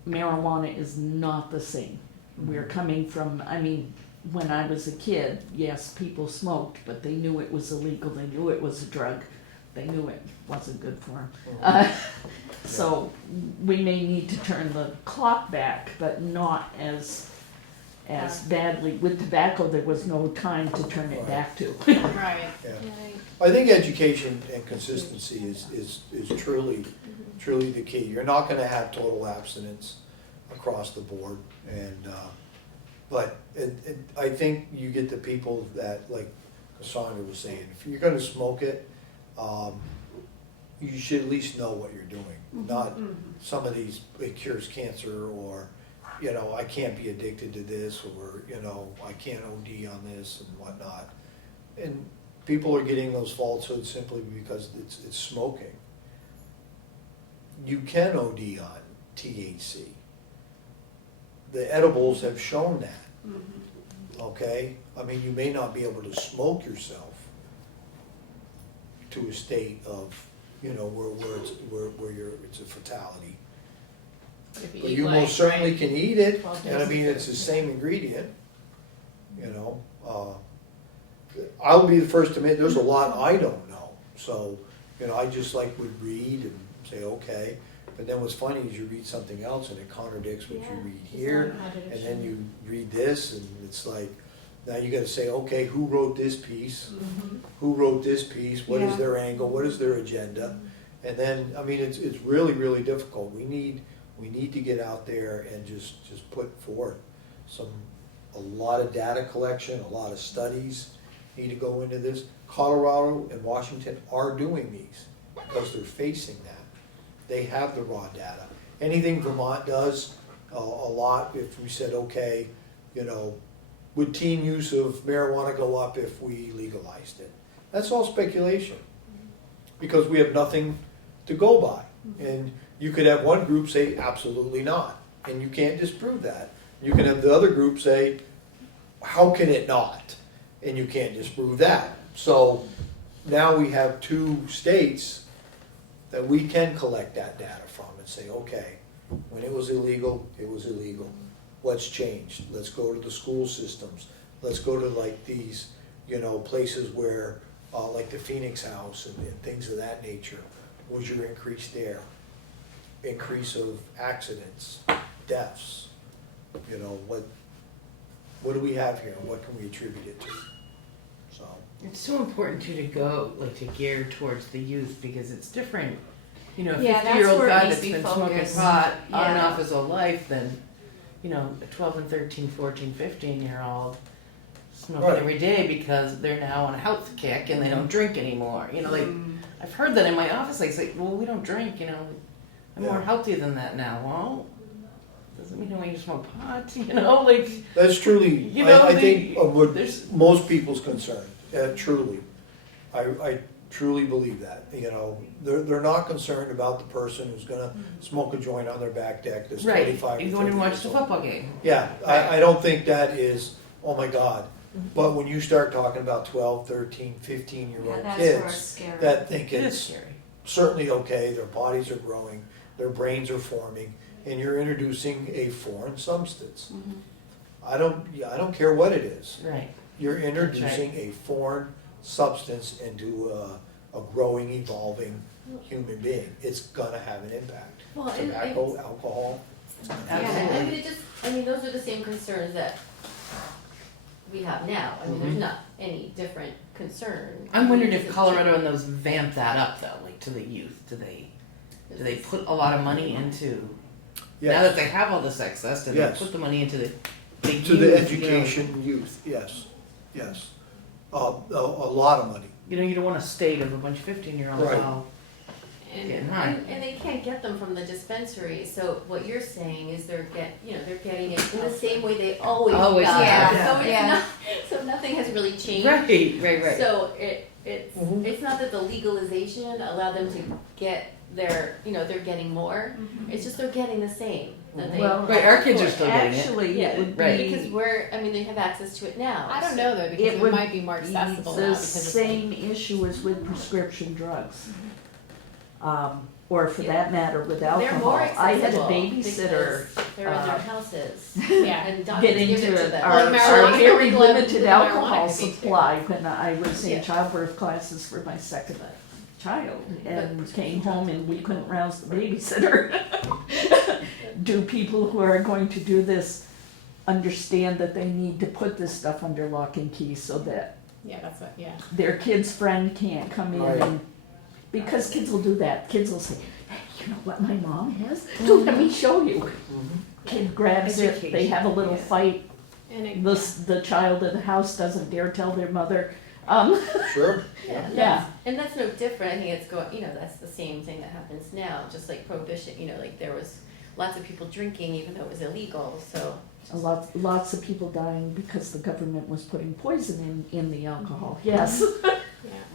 marijuana is not the same. We're coming from, I mean, when I was a kid, yes, people smoked, but they knew it was illegal, they knew it was a drug, they knew it wasn't good for them. So we may need to turn the clock back, but not as badly. With tobacco, there was no time to turn it back to. Right. Yeah. I think education and consistency is truly the key. You're not gonna have total abstinence across the board, and, but I think you get the people that, like Cassandra was saying, if you're gonna smoke it, you should at least know what you're doing. Not some of these, it cures cancer, or, you know, I can't be addicted to this, or, you know, I can't OD on this and whatnot. And people are getting those falsehoods simply because it's smoking. You can OD on THC. The edibles have shown that. Okay? I mean, you may not be able to smoke yourself to a state of, you know, where it's a fatality. If But eat you like, most certainly right. can eat it, Well, and I yes. mean, it's the same ingredient, you know. I'll be the first to admit, there's a lot I don't know. So, you know, I just like would read and say, okay. But then what's funny is you read something else and it contradicts what you read here. And then you read this and it's like, now you gotta say, okay, who wrote this piece? Who wrote this piece? What is Yeah. their angle? What is their agenda? And then, I mean, it's really, really difficult. We need to get out there and just put forth a lot of data collection, a lot of studies need to go into this. Colorado and Washington are doing these because they're facing that. They have the raw data. Anything Vermont does, a lot, if we said, okay, you know, would teen use of marijuana go up if we legalized it? That's all speculation, because we have nothing to go by. And you could have one group say, absolutely not, and you can't disprove that. You can have the other group say, how can it not? And you can't disprove that. So now we have two states that we can collect that data from and say, okay, when it was illegal, it was illegal. What's changed? Let's go to the school systems. Let's go to like these, you know, places where, like the Phoenix House and things of that nature. Was your increase there? Increase of accidents, deaths. You know, what do we have here? What can we attribute it to? So. It's so important too to go, like, to gear towards the youth, because it's different. You know, a Yeah, that's 50-year-old where it guy needs that's to be been smoking focused. pot on and Yeah. off his whole life than, you know, a 12 and 13, 14, 15-year-old smoking Right. every day because they're now on a health kick and they don't drink anymore. You know, like, I've heard that in my office. Like, say, well, we don't drink, you know, I'm more Yeah. healthy than that now. Well, doesn't mean I want you to smoke pot, you know, like, That's truly, You know, I think, what there's- most people's concern, truly. I truly believe that, you know. They're not concerned about the person who's gonna smoke a joint on their back deck that's right, 25 you or go in 30 and watch years the old. football game. Yeah, I don't think that is, oh my God. But when you start talking about 12, 13, 15-year-old Yeah, that's where it's kids scary. that think It is it's scary. certainly okay, their bodies are growing, their brains are forming, and you're introducing a foreign substance. I don't care what it is. Right. You're introducing a foreign substance into a growing, evolving human being. It's gonna have an impact. Well, Tobacco, alcohol. Yeah, I mean, those are the same concerns that we have now. I mean, there's not any different concern. I'm wondering if It's Colorado and those vamp that up though, like to the youth. Do they put a lot of money into now that they have all this excess? Do Yes. they put the money into the To youth, the education youth, yes, yes. A lot of money. You know, you don't want a state of a bunch of 15-year-olds Right. all And, getting high. and they can't get them from the dispensary, so what you're saying is they're getting it in the same way they always Always got have. it. So it's Yeah. not, so nothing has really changed. Right. So it's not that the legalization allowed them to get their, they're getting more, it's just they're getting the same. That they Well, Right, our kids are still getting it. Actually, Yeah, it would right. be. Because they have access to it now. I don't know though, because It it would might be more accessible now The because it's same issue as with prescription drugs. Or for that matter, with They're more alcohol. I had a accessible babysitter because they're in their houses yeah. and doctors get give it to into them. our, Well, marijuana our could very be limited marijuana alcohol could be too. supply when I was in Yeah. childbirth classes for my second child and came home and we couldn't rouse the babysitter. Do people who are going to do this understand that they need to put this stuff under lock and key so that Yeah, that's what, yeah. their kid's friend can't come in Right. and, because kids will do that. Kids will say, hey, you know what my mom has? Let me show you. Kid grabs it, they have a little Yeah. fight. And it, The child in the house doesn't dare tell their mother. Sure. Yeah. And that's no different. I think it's that's the same thing that happens now. Just like prohibition, like there was lots of people drinking even though it was illegal. So Lots of people dying because the government was putting poison in the alcohol. Yes. yeah.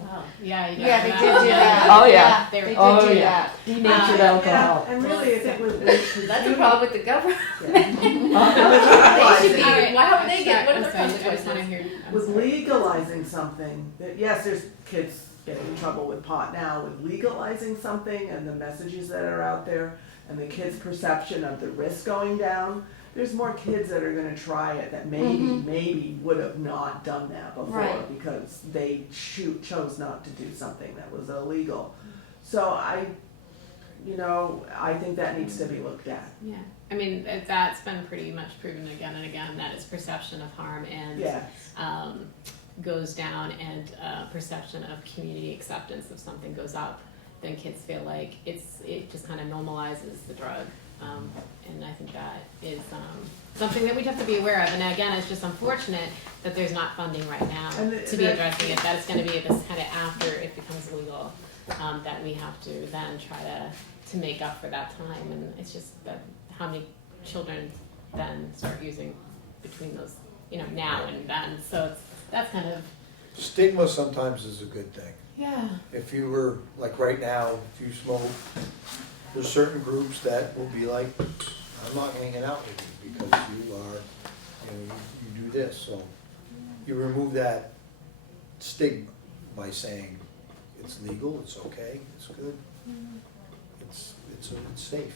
wow. Yeah, you Yeah, they don't did know. do that. Oh, yeah. They They were did Oh, do yeah. that. Denatured Yeah, alcohol. and really, I think with That's a problem with the government. Yeah. They should be. All right, Why don't they get? I'm What are sorry, the I just want to consequences? hear. I'm with sorry. legalizing something, that yes, there's kids getting in trouble with pot now. With legalizing something and the messages that are out there and the kids' perception of the risk going down, there's more kids that are gonna try it that maybe would have not done that before Right. because they chose not to do something that was illegal. So I think that needs to be looked at. Yeah, I mean, that's been pretty much proven again and again, that it's perception of harm and Yeah. goes down, and perception of community acceptance if something goes up, then kids feel like it just kind of normalizes the drug. And I think that is something that we have to be aware of. And again, it's just unfortunate that there's not funding right now And to be addressing it, that it's going to be this kind of after it becomes legal, that we have to then try to make up for that time. And it's just that how many children then start using between those, now and then. So that's kind of, Stigma sometimes is a good thing. yeah. If you were, like right now, if you smoke, there's certain groups that will be like, I'm not hanging out with you because you are, you do this. So you remove that stigma by saying it's legal, it's okay, it's good, it's safe.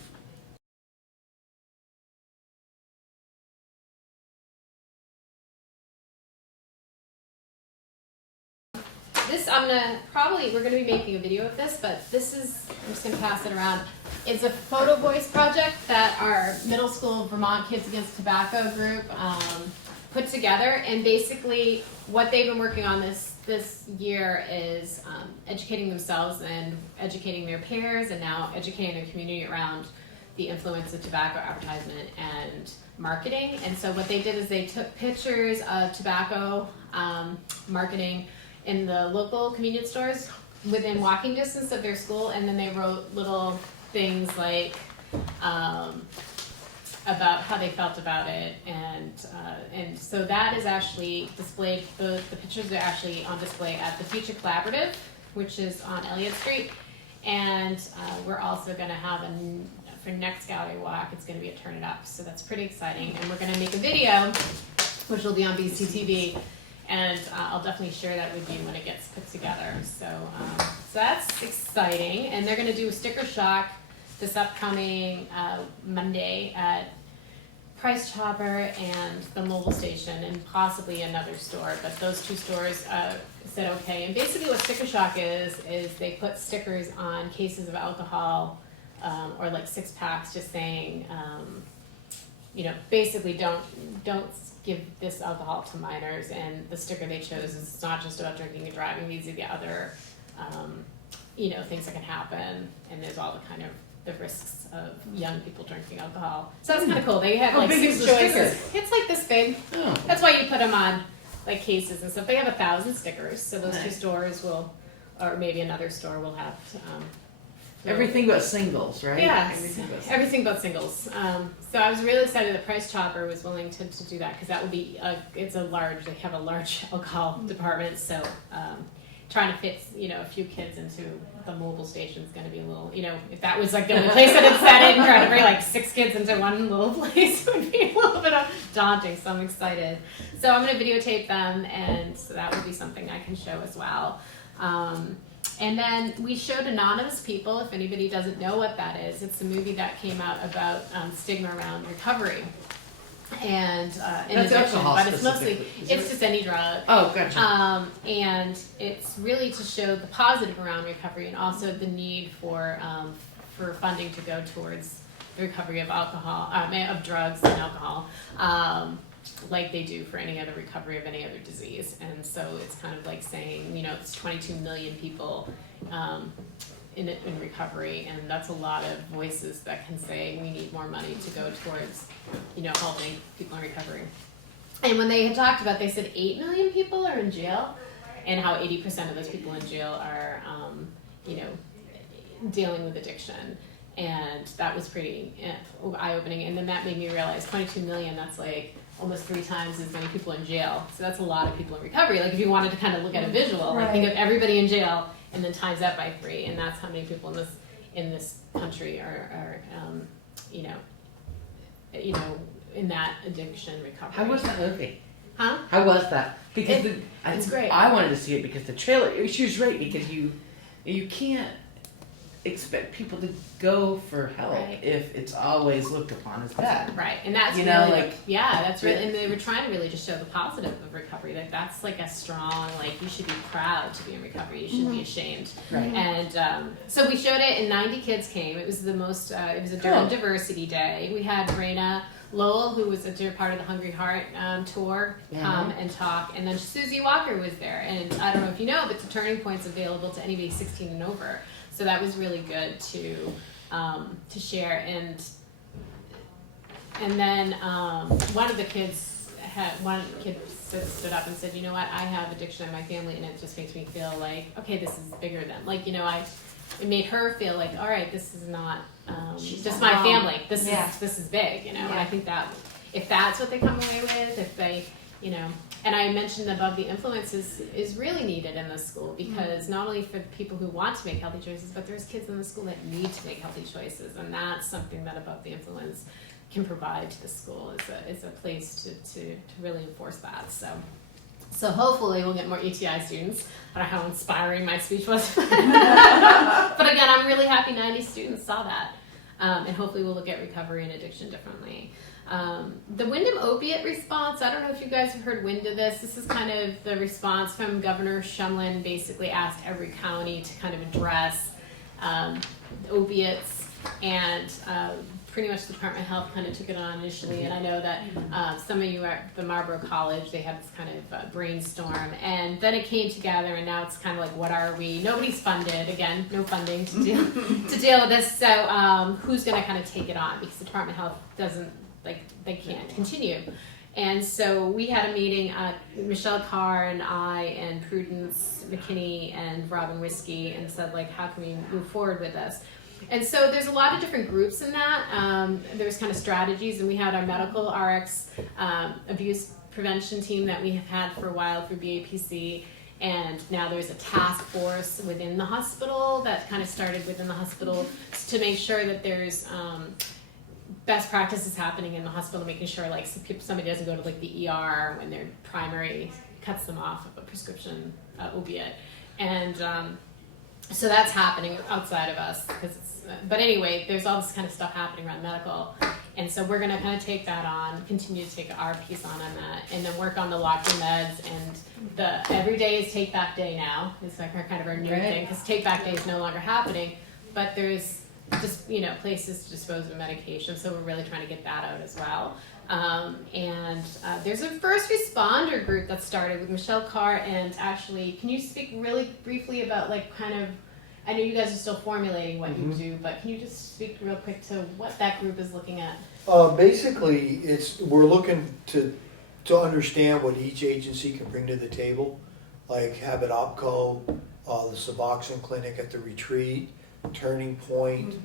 This, we're gonna be making a video of this, but I'm just gonna pass it around. It's a photo voice project that our middle school Vermont Kids Against Tobacco group put together, and basically what they've been working on this year is educating themselves and educating their peers, and now educating their community around the influence of tobacco advertisement and marketing. And so what they did is they took pictures of tobacco marketing in the local convenience stores within walking distance of their school, and then they wrote little things like about how they felt about it, and so that is actually displayed. The pictures are actually on display at the Future Collaborative, which is on Elliott Street, and we're also going to have for next gallery walk, it's going to be a Turn It Up, so that's pretty exciting, and we're going to make a video, which will be on BCTV. And I'll definitely share that with you when it gets put together. So that's exciting. And they're going to do a sticker shock this upcoming Monday at Price Chopper and the Mobile Station, and possibly another store. But those two stores said okay. And basically what sticker shock is they put stickers on cases of alcohol or like 6-packs just saying, basically don't give this alcohol to minors. And the sticker they chose is it's not just about drinking and driving. These are the other, things that can happen. And there's all the kind of the risks of young people drinking alcohol. So that's kind of cool. They have How like big 6 is the choices. sticker? It's like this big. Oh. That's why you put them on like cases and stuff. They have 1,000 stickers. So those 2 Nice. stores will, or maybe another store will have. Everything but singles, right? Yes, Everything but everything singles. but singles. So I was really excited that Price Chopper was willing to do that because that would be they have a large alcohol department. So trying to fit a few kids into the mobile station is going to be a little if that was like the only place that it set in, trying to bring like 6 kids into one little place would be a little bit daunting. So I'm excited. So I'm going to videotape them, and so that would be something I can show as well. And then we showed Anonymous People, if anybody doesn't know what that is. It's a movie that came out about stigma around recovery and That's addiction, alcohol but it's mostly, specifically, is it's it? just any drug. Oh, gotcha. And it's really to show the positive around recovery and also the need for funding to go towards the recovery of alcohol, of drugs and alcohol. Like they do for any other recovery of any other disease. And so it's kind of like saying, it's 22 million people in recovery, and that's a lot of voices that can say we need more money to go towards, helping people in recovery. And when they had talked about, they said 8 million people are in jail, and how 80% of those people in jail are, dealing with addiction. And that was pretty eye-opening. And then that made me realize 22 million, that's like almost 3 times as many people in jail. So that's a lot of people in recovery. Like if you wanted to kind of look at a visual, like think of everybody in jail and then times that by 3, and that's how many people in this country are in that addiction recovery. How was that movie? Huh? How was that? Because it's great. I wanted to see it because the trailer. She was right because you can't expect people to go for help Right. if it's always looked upon as bad. Right, and that's that's really, and they were trying to really just show the positive of recovery. Like that's like a strong, like you should be proud to be in recovery. You shouldn't be ashamed. Right. And so we showed it, and 90 kids came. It was the most. It was a Durham Diversity Day. We had Raina Lowell, who was a part of the Hungry Heart tour, come and talk, and then Susie Walker was there. And I don't know if you know, but the Turning Point's available to anybody 16 and over. So that was really good to share, and then one kid stood up and said, "You know what? I have addiction in my family, and it just makes me feel like, okay, this is bigger than it made her feel like, all right, this is not just my family. This is big, And I think that if that's what they come away with, if they, And I mentioned above the influence is really needed in this school because not only for the people who want to make healthy choices, but there's kids in the school that need to make healthy choices, and that's something that above the influence can provide to the school is a place to really enforce that. So hopefully we'll get more ETI students. I don't know how inspiring my speech was, but again, I'm really happy 90 students saw that, and hopefully we'll look at recovery and addiction differently. The Wyndham opiate response, I don't know if you guys have heard wind of this. This is kind of the response from Governor Shumlin, basically asked every county to kind of address opiates, and pretty much the Department of Health kind of took it on initially. And I know that some of you at the Marlboro College, they had this kind of brainstorm, and then it came together, and now it's kind of like, what are we? Nobody's funded, again, no funding to deal with this. So who's going to kind of take it on? Because the Department of Health doesn't, they can't continue. And so we had a meeting, Michelle Carr and I and Prudence McKinney and Robin Whiskey, and said, how can we move forward with this? And so there's a lot of different groups in that. There's kind of strategies, and we had our medical RX abuse prevention team that we have had for a while through BAPC, and now there's a task force within the hospital that kind of started within the hospital to make sure that there's best practices happening in the hospital, making sure somebody doesn't go to the ER when their primary cuts them off of a prescription opiate, and so that's happening outside of us but anyway, there's all this kind of stuff happening around medical, and so we're going to kind of take that on, continue to take our piece on that, and then work on the locked-in meds, and the every day is take back day now. It's kind of our new thing, because take back day is no longer happening, but there's just places to dispose of medication. So we're really trying to get that out as well. And there's a first responder group that started with Michelle Carr. And actually, can you speak really briefly about I know you guys are still formulating what you do, but can you just speak real quick to what that group is looking at? Basically, we're looking to understand what each agency can bring to the table, like Habit Opco, the Suboxone Clinic at the retreat, Turning Point.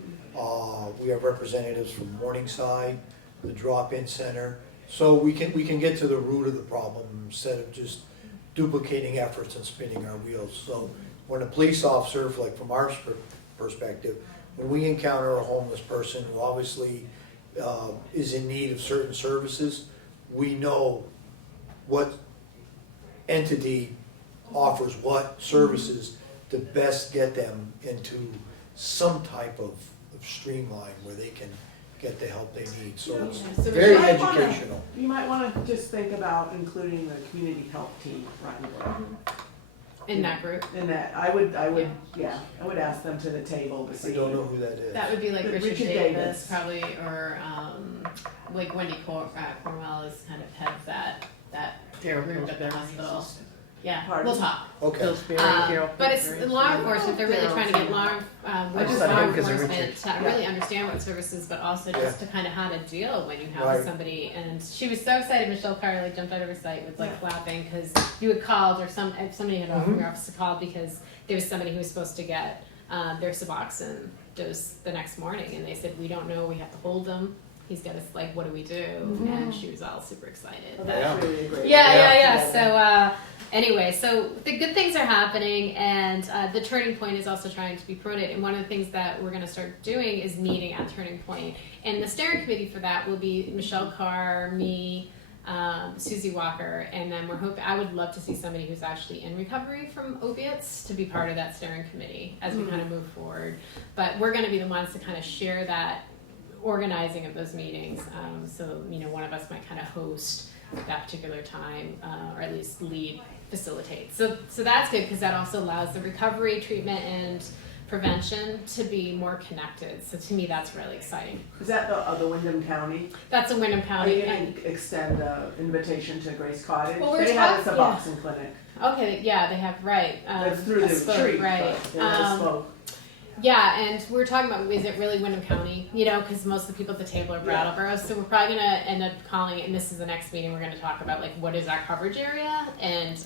We have representatives from Morningside, the Drop-In Center, so we can get to the root of the problem instead of just duplicating efforts and spinning our wheels. So when a police officer, like from our perspective, when we encounter a homeless person who obviously is in need of certain services, we know what entity offers what services to best get them into some type of streamline where they can get the help they need. So it's So very You might wanna- educational. You might wanna just think about including the community health team right away. In that group, And that, I would ask them to the table to see. I don't know who that is. that would be like Richard Richard Davis. Davis probably, or like Wendy Cornwell is kind of heads that Carol group at the hospital. Yeah, Pardon? we'll talk. Okay. Pillsbury, Carol But it's Pillsbury. law enforcement, they're really trying to get law just thought him 'cause of enforcement Richard. to really understand what services, but also just to kind of how to deal when you have Right. somebody. And she was so excited, Michelle Carr jumped out of her sight, was clapping, because you had called, or if somebody had from your office called because there was somebody who was supposed to get their Suboxone dose the next morning, and they said, we don't know, we have to hold them. He's got us, what do we do? And she was all super excited. Well, that's really a great. Yeah. So anyway, so the good things are happening, and the Turning Point is also trying to be promoted. And one of the things that we're going to start doing is meeting at Turning Point. And the steering committee for that will be Michelle Carr, me, Susie Walker, and then I would love to see somebody who's actually in recovery from opiates to be part of that steering committee as we kind of move forward. But we're going to be the ones to kind of share that organizing of those meetings. So one of us might kind of host that particular time, or at least facilitate. So that's good, because that also allows the recovery, treatment, and prevention to be more connected. So to me, that's really exciting. Is that the Wyndham County? That's in Wyndham Are County. you gonna extend an invitation to Grace Cottage? Well, we're They have a talking- Suboxone clinic. Okay, yeah, they have, right. That's through I the spoke, retreat, right. but I spoke. Yeah, and we're talking about, is it really Wyndham County? Because most of the people at the table are Brattleboro, so we're probably going to end up calling it, and this is the next meeting, we're going to talk about, what is our coverage area? And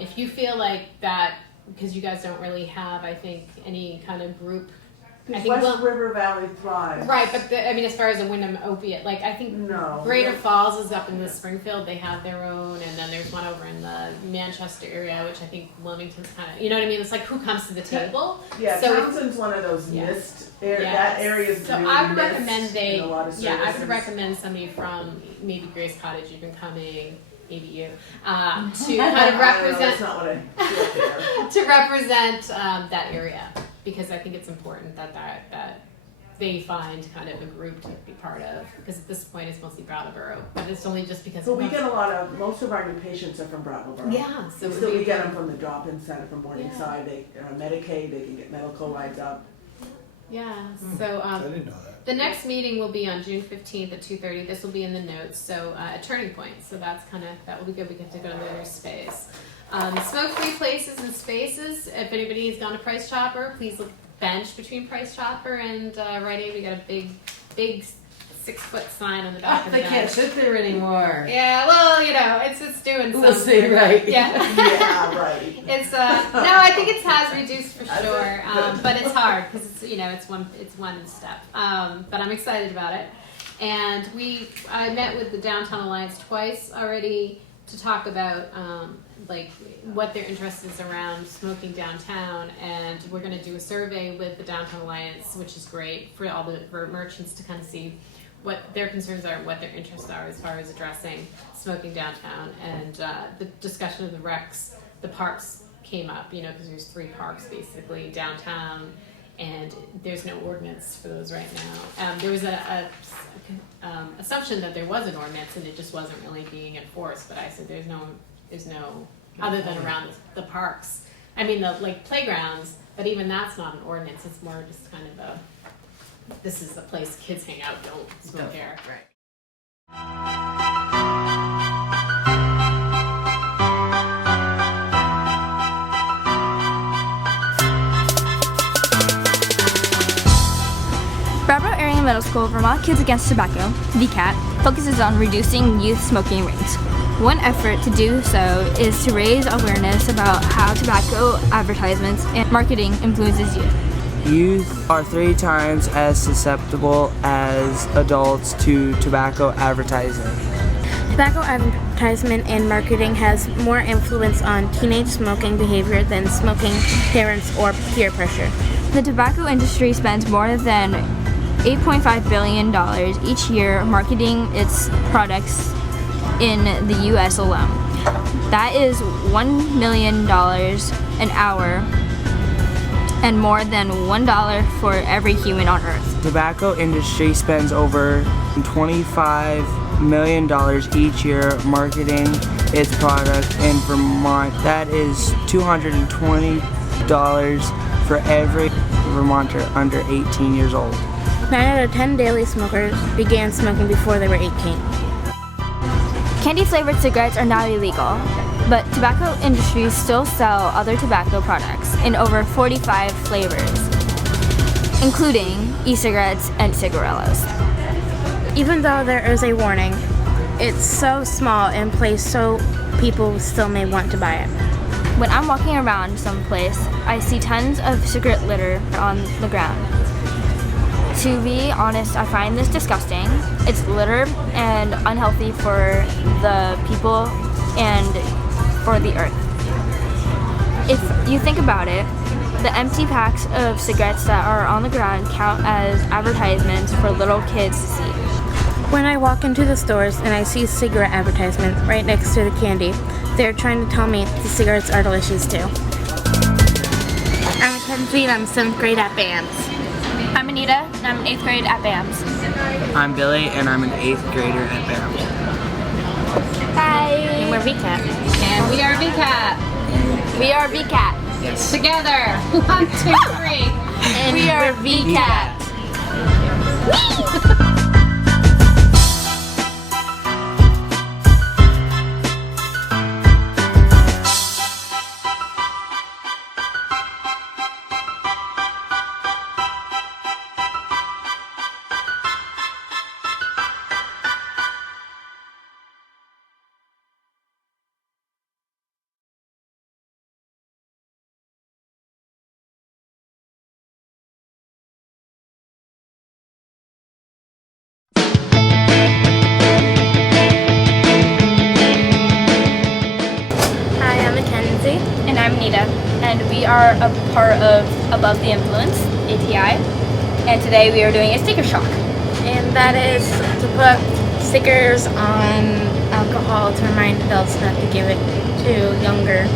if you feel like that, because you guys don't really have, I think, any kind of group. I Does think West River Valley thrive? Right, but as far as a Wyndham opiate, I think No. Greater Falls is up in the Springfield, they have their own, and then there's one over in the Manchester area, which I think Wilmington's kind of, you know what I mean? It's who comes to the table? Yeah, So if- Townsend's one of those Yeah. missed areas. Yeah. That area is So really I would missed recommend in a lot of I would services. recommend somebody from maybe Grace Cottage, even coming, maybe you, to kind of represent That's not what I feel there. to represent that area, because I think it's important that they find kind of a group to be part of, because at this point it's mostly Brattleboro, but it's only just because. But we get most of our new patients are from Brattleboro. Yeah, so So we get them from the drop-in center from Morningside. They are on Medicaid. They can get medical rides up. Yeah, so I didn't know that. the next meeting will be on June 15th at 2:30. This will be in the notes. So a Turning Point. So that will be good. We get to go to their space. Smoke-free places and spaces. If anybody has gone to Price Chopper, please look bench between Price Chopper and Rite Aid. We got a big 6-foot sign on the back of the They can't bench. sit there anymore. Yeah, well, it's doing something. We'll see, right? Yeah. Yeah, right. It's no, I think it has reduced for sure, but it's hard because it's one step. But I'm excited about it, and I met with the Downtown Alliance twice already to talk about what their interest is around smoking downtown, and we're going to do a survey with the Downtown Alliance, which is great for merchants to kind of see what their concerns are, what their interests are as far as addressing smoking downtown. And the discussion of the parks came up, because there's 3 parks basically downtown, and there's no ordinance for those right now. There was a assumption that there was an ordinance, and it just wasn't really being enforced. But I said there's no other than around the parks. I mean the playgrounds, but even that's not an ordinance. It's more just kind of this is the place kids hang out, don't smoke here. Right. Brattleboro Area Middle School Vermont Kids Against Tobacco, VCAT, focuses on reducing youth smoking rates. One effort to do so is to raise awareness about how tobacco advertisements and marketing influences youth. Youth are 3 times as susceptible as adults to tobacco advertising. Tobacco advertisement and marketing has more influence on teenage smoking behavior than smoking parents or peer pressure. The tobacco industry spends more than $8.5 billion each year marketing its products in the U.S. alone. That is $1 million an hour and more than $1 for every human on Earth. Tobacco industry spends over $25 million each year marketing its product in Vermont. That is $220 for every Vermonter under 18 years old. 9 out of 10 daily smokers began smoking before they were 18. Candy-flavored cigarettes are not illegal, but tobacco industries still sell other tobacco products in over 45 flavors, including e-cigarettes and cigarillos. Even though there is a warning, it's so small and placed so people still may want to buy it. When I'm walking around someplace, I see tons of cigarette litter on the ground. To be honest, I find this disgusting. It's litter and unhealthy for the people and for the earth. If you think about it, the empty packs of cigarettes that are on the ground count as advertisements for little kids to see. When I walk into the stores and I see cigarette advertisement right next to the candy, they're trying to tell me the cigarettes are delicious too. I'm Mackenzie and I'm 7th grade at BAMS. I'm Anita, and I'm in 8th grade at BAMS. I'm Billy, and I'm an 8th grader at BAMS. Hi! And we're VCAT. And we are VCAT. We are VCAT. Yes. Together. 1, 2, 3. And we are VCAT. Hi, I'm Mackenzie. And I'm Nita, and we are a part of Above the Influence, ATI, and today we are doing a sticker shock. And that is to put stickers on alcohol to remind adults not to give it to younger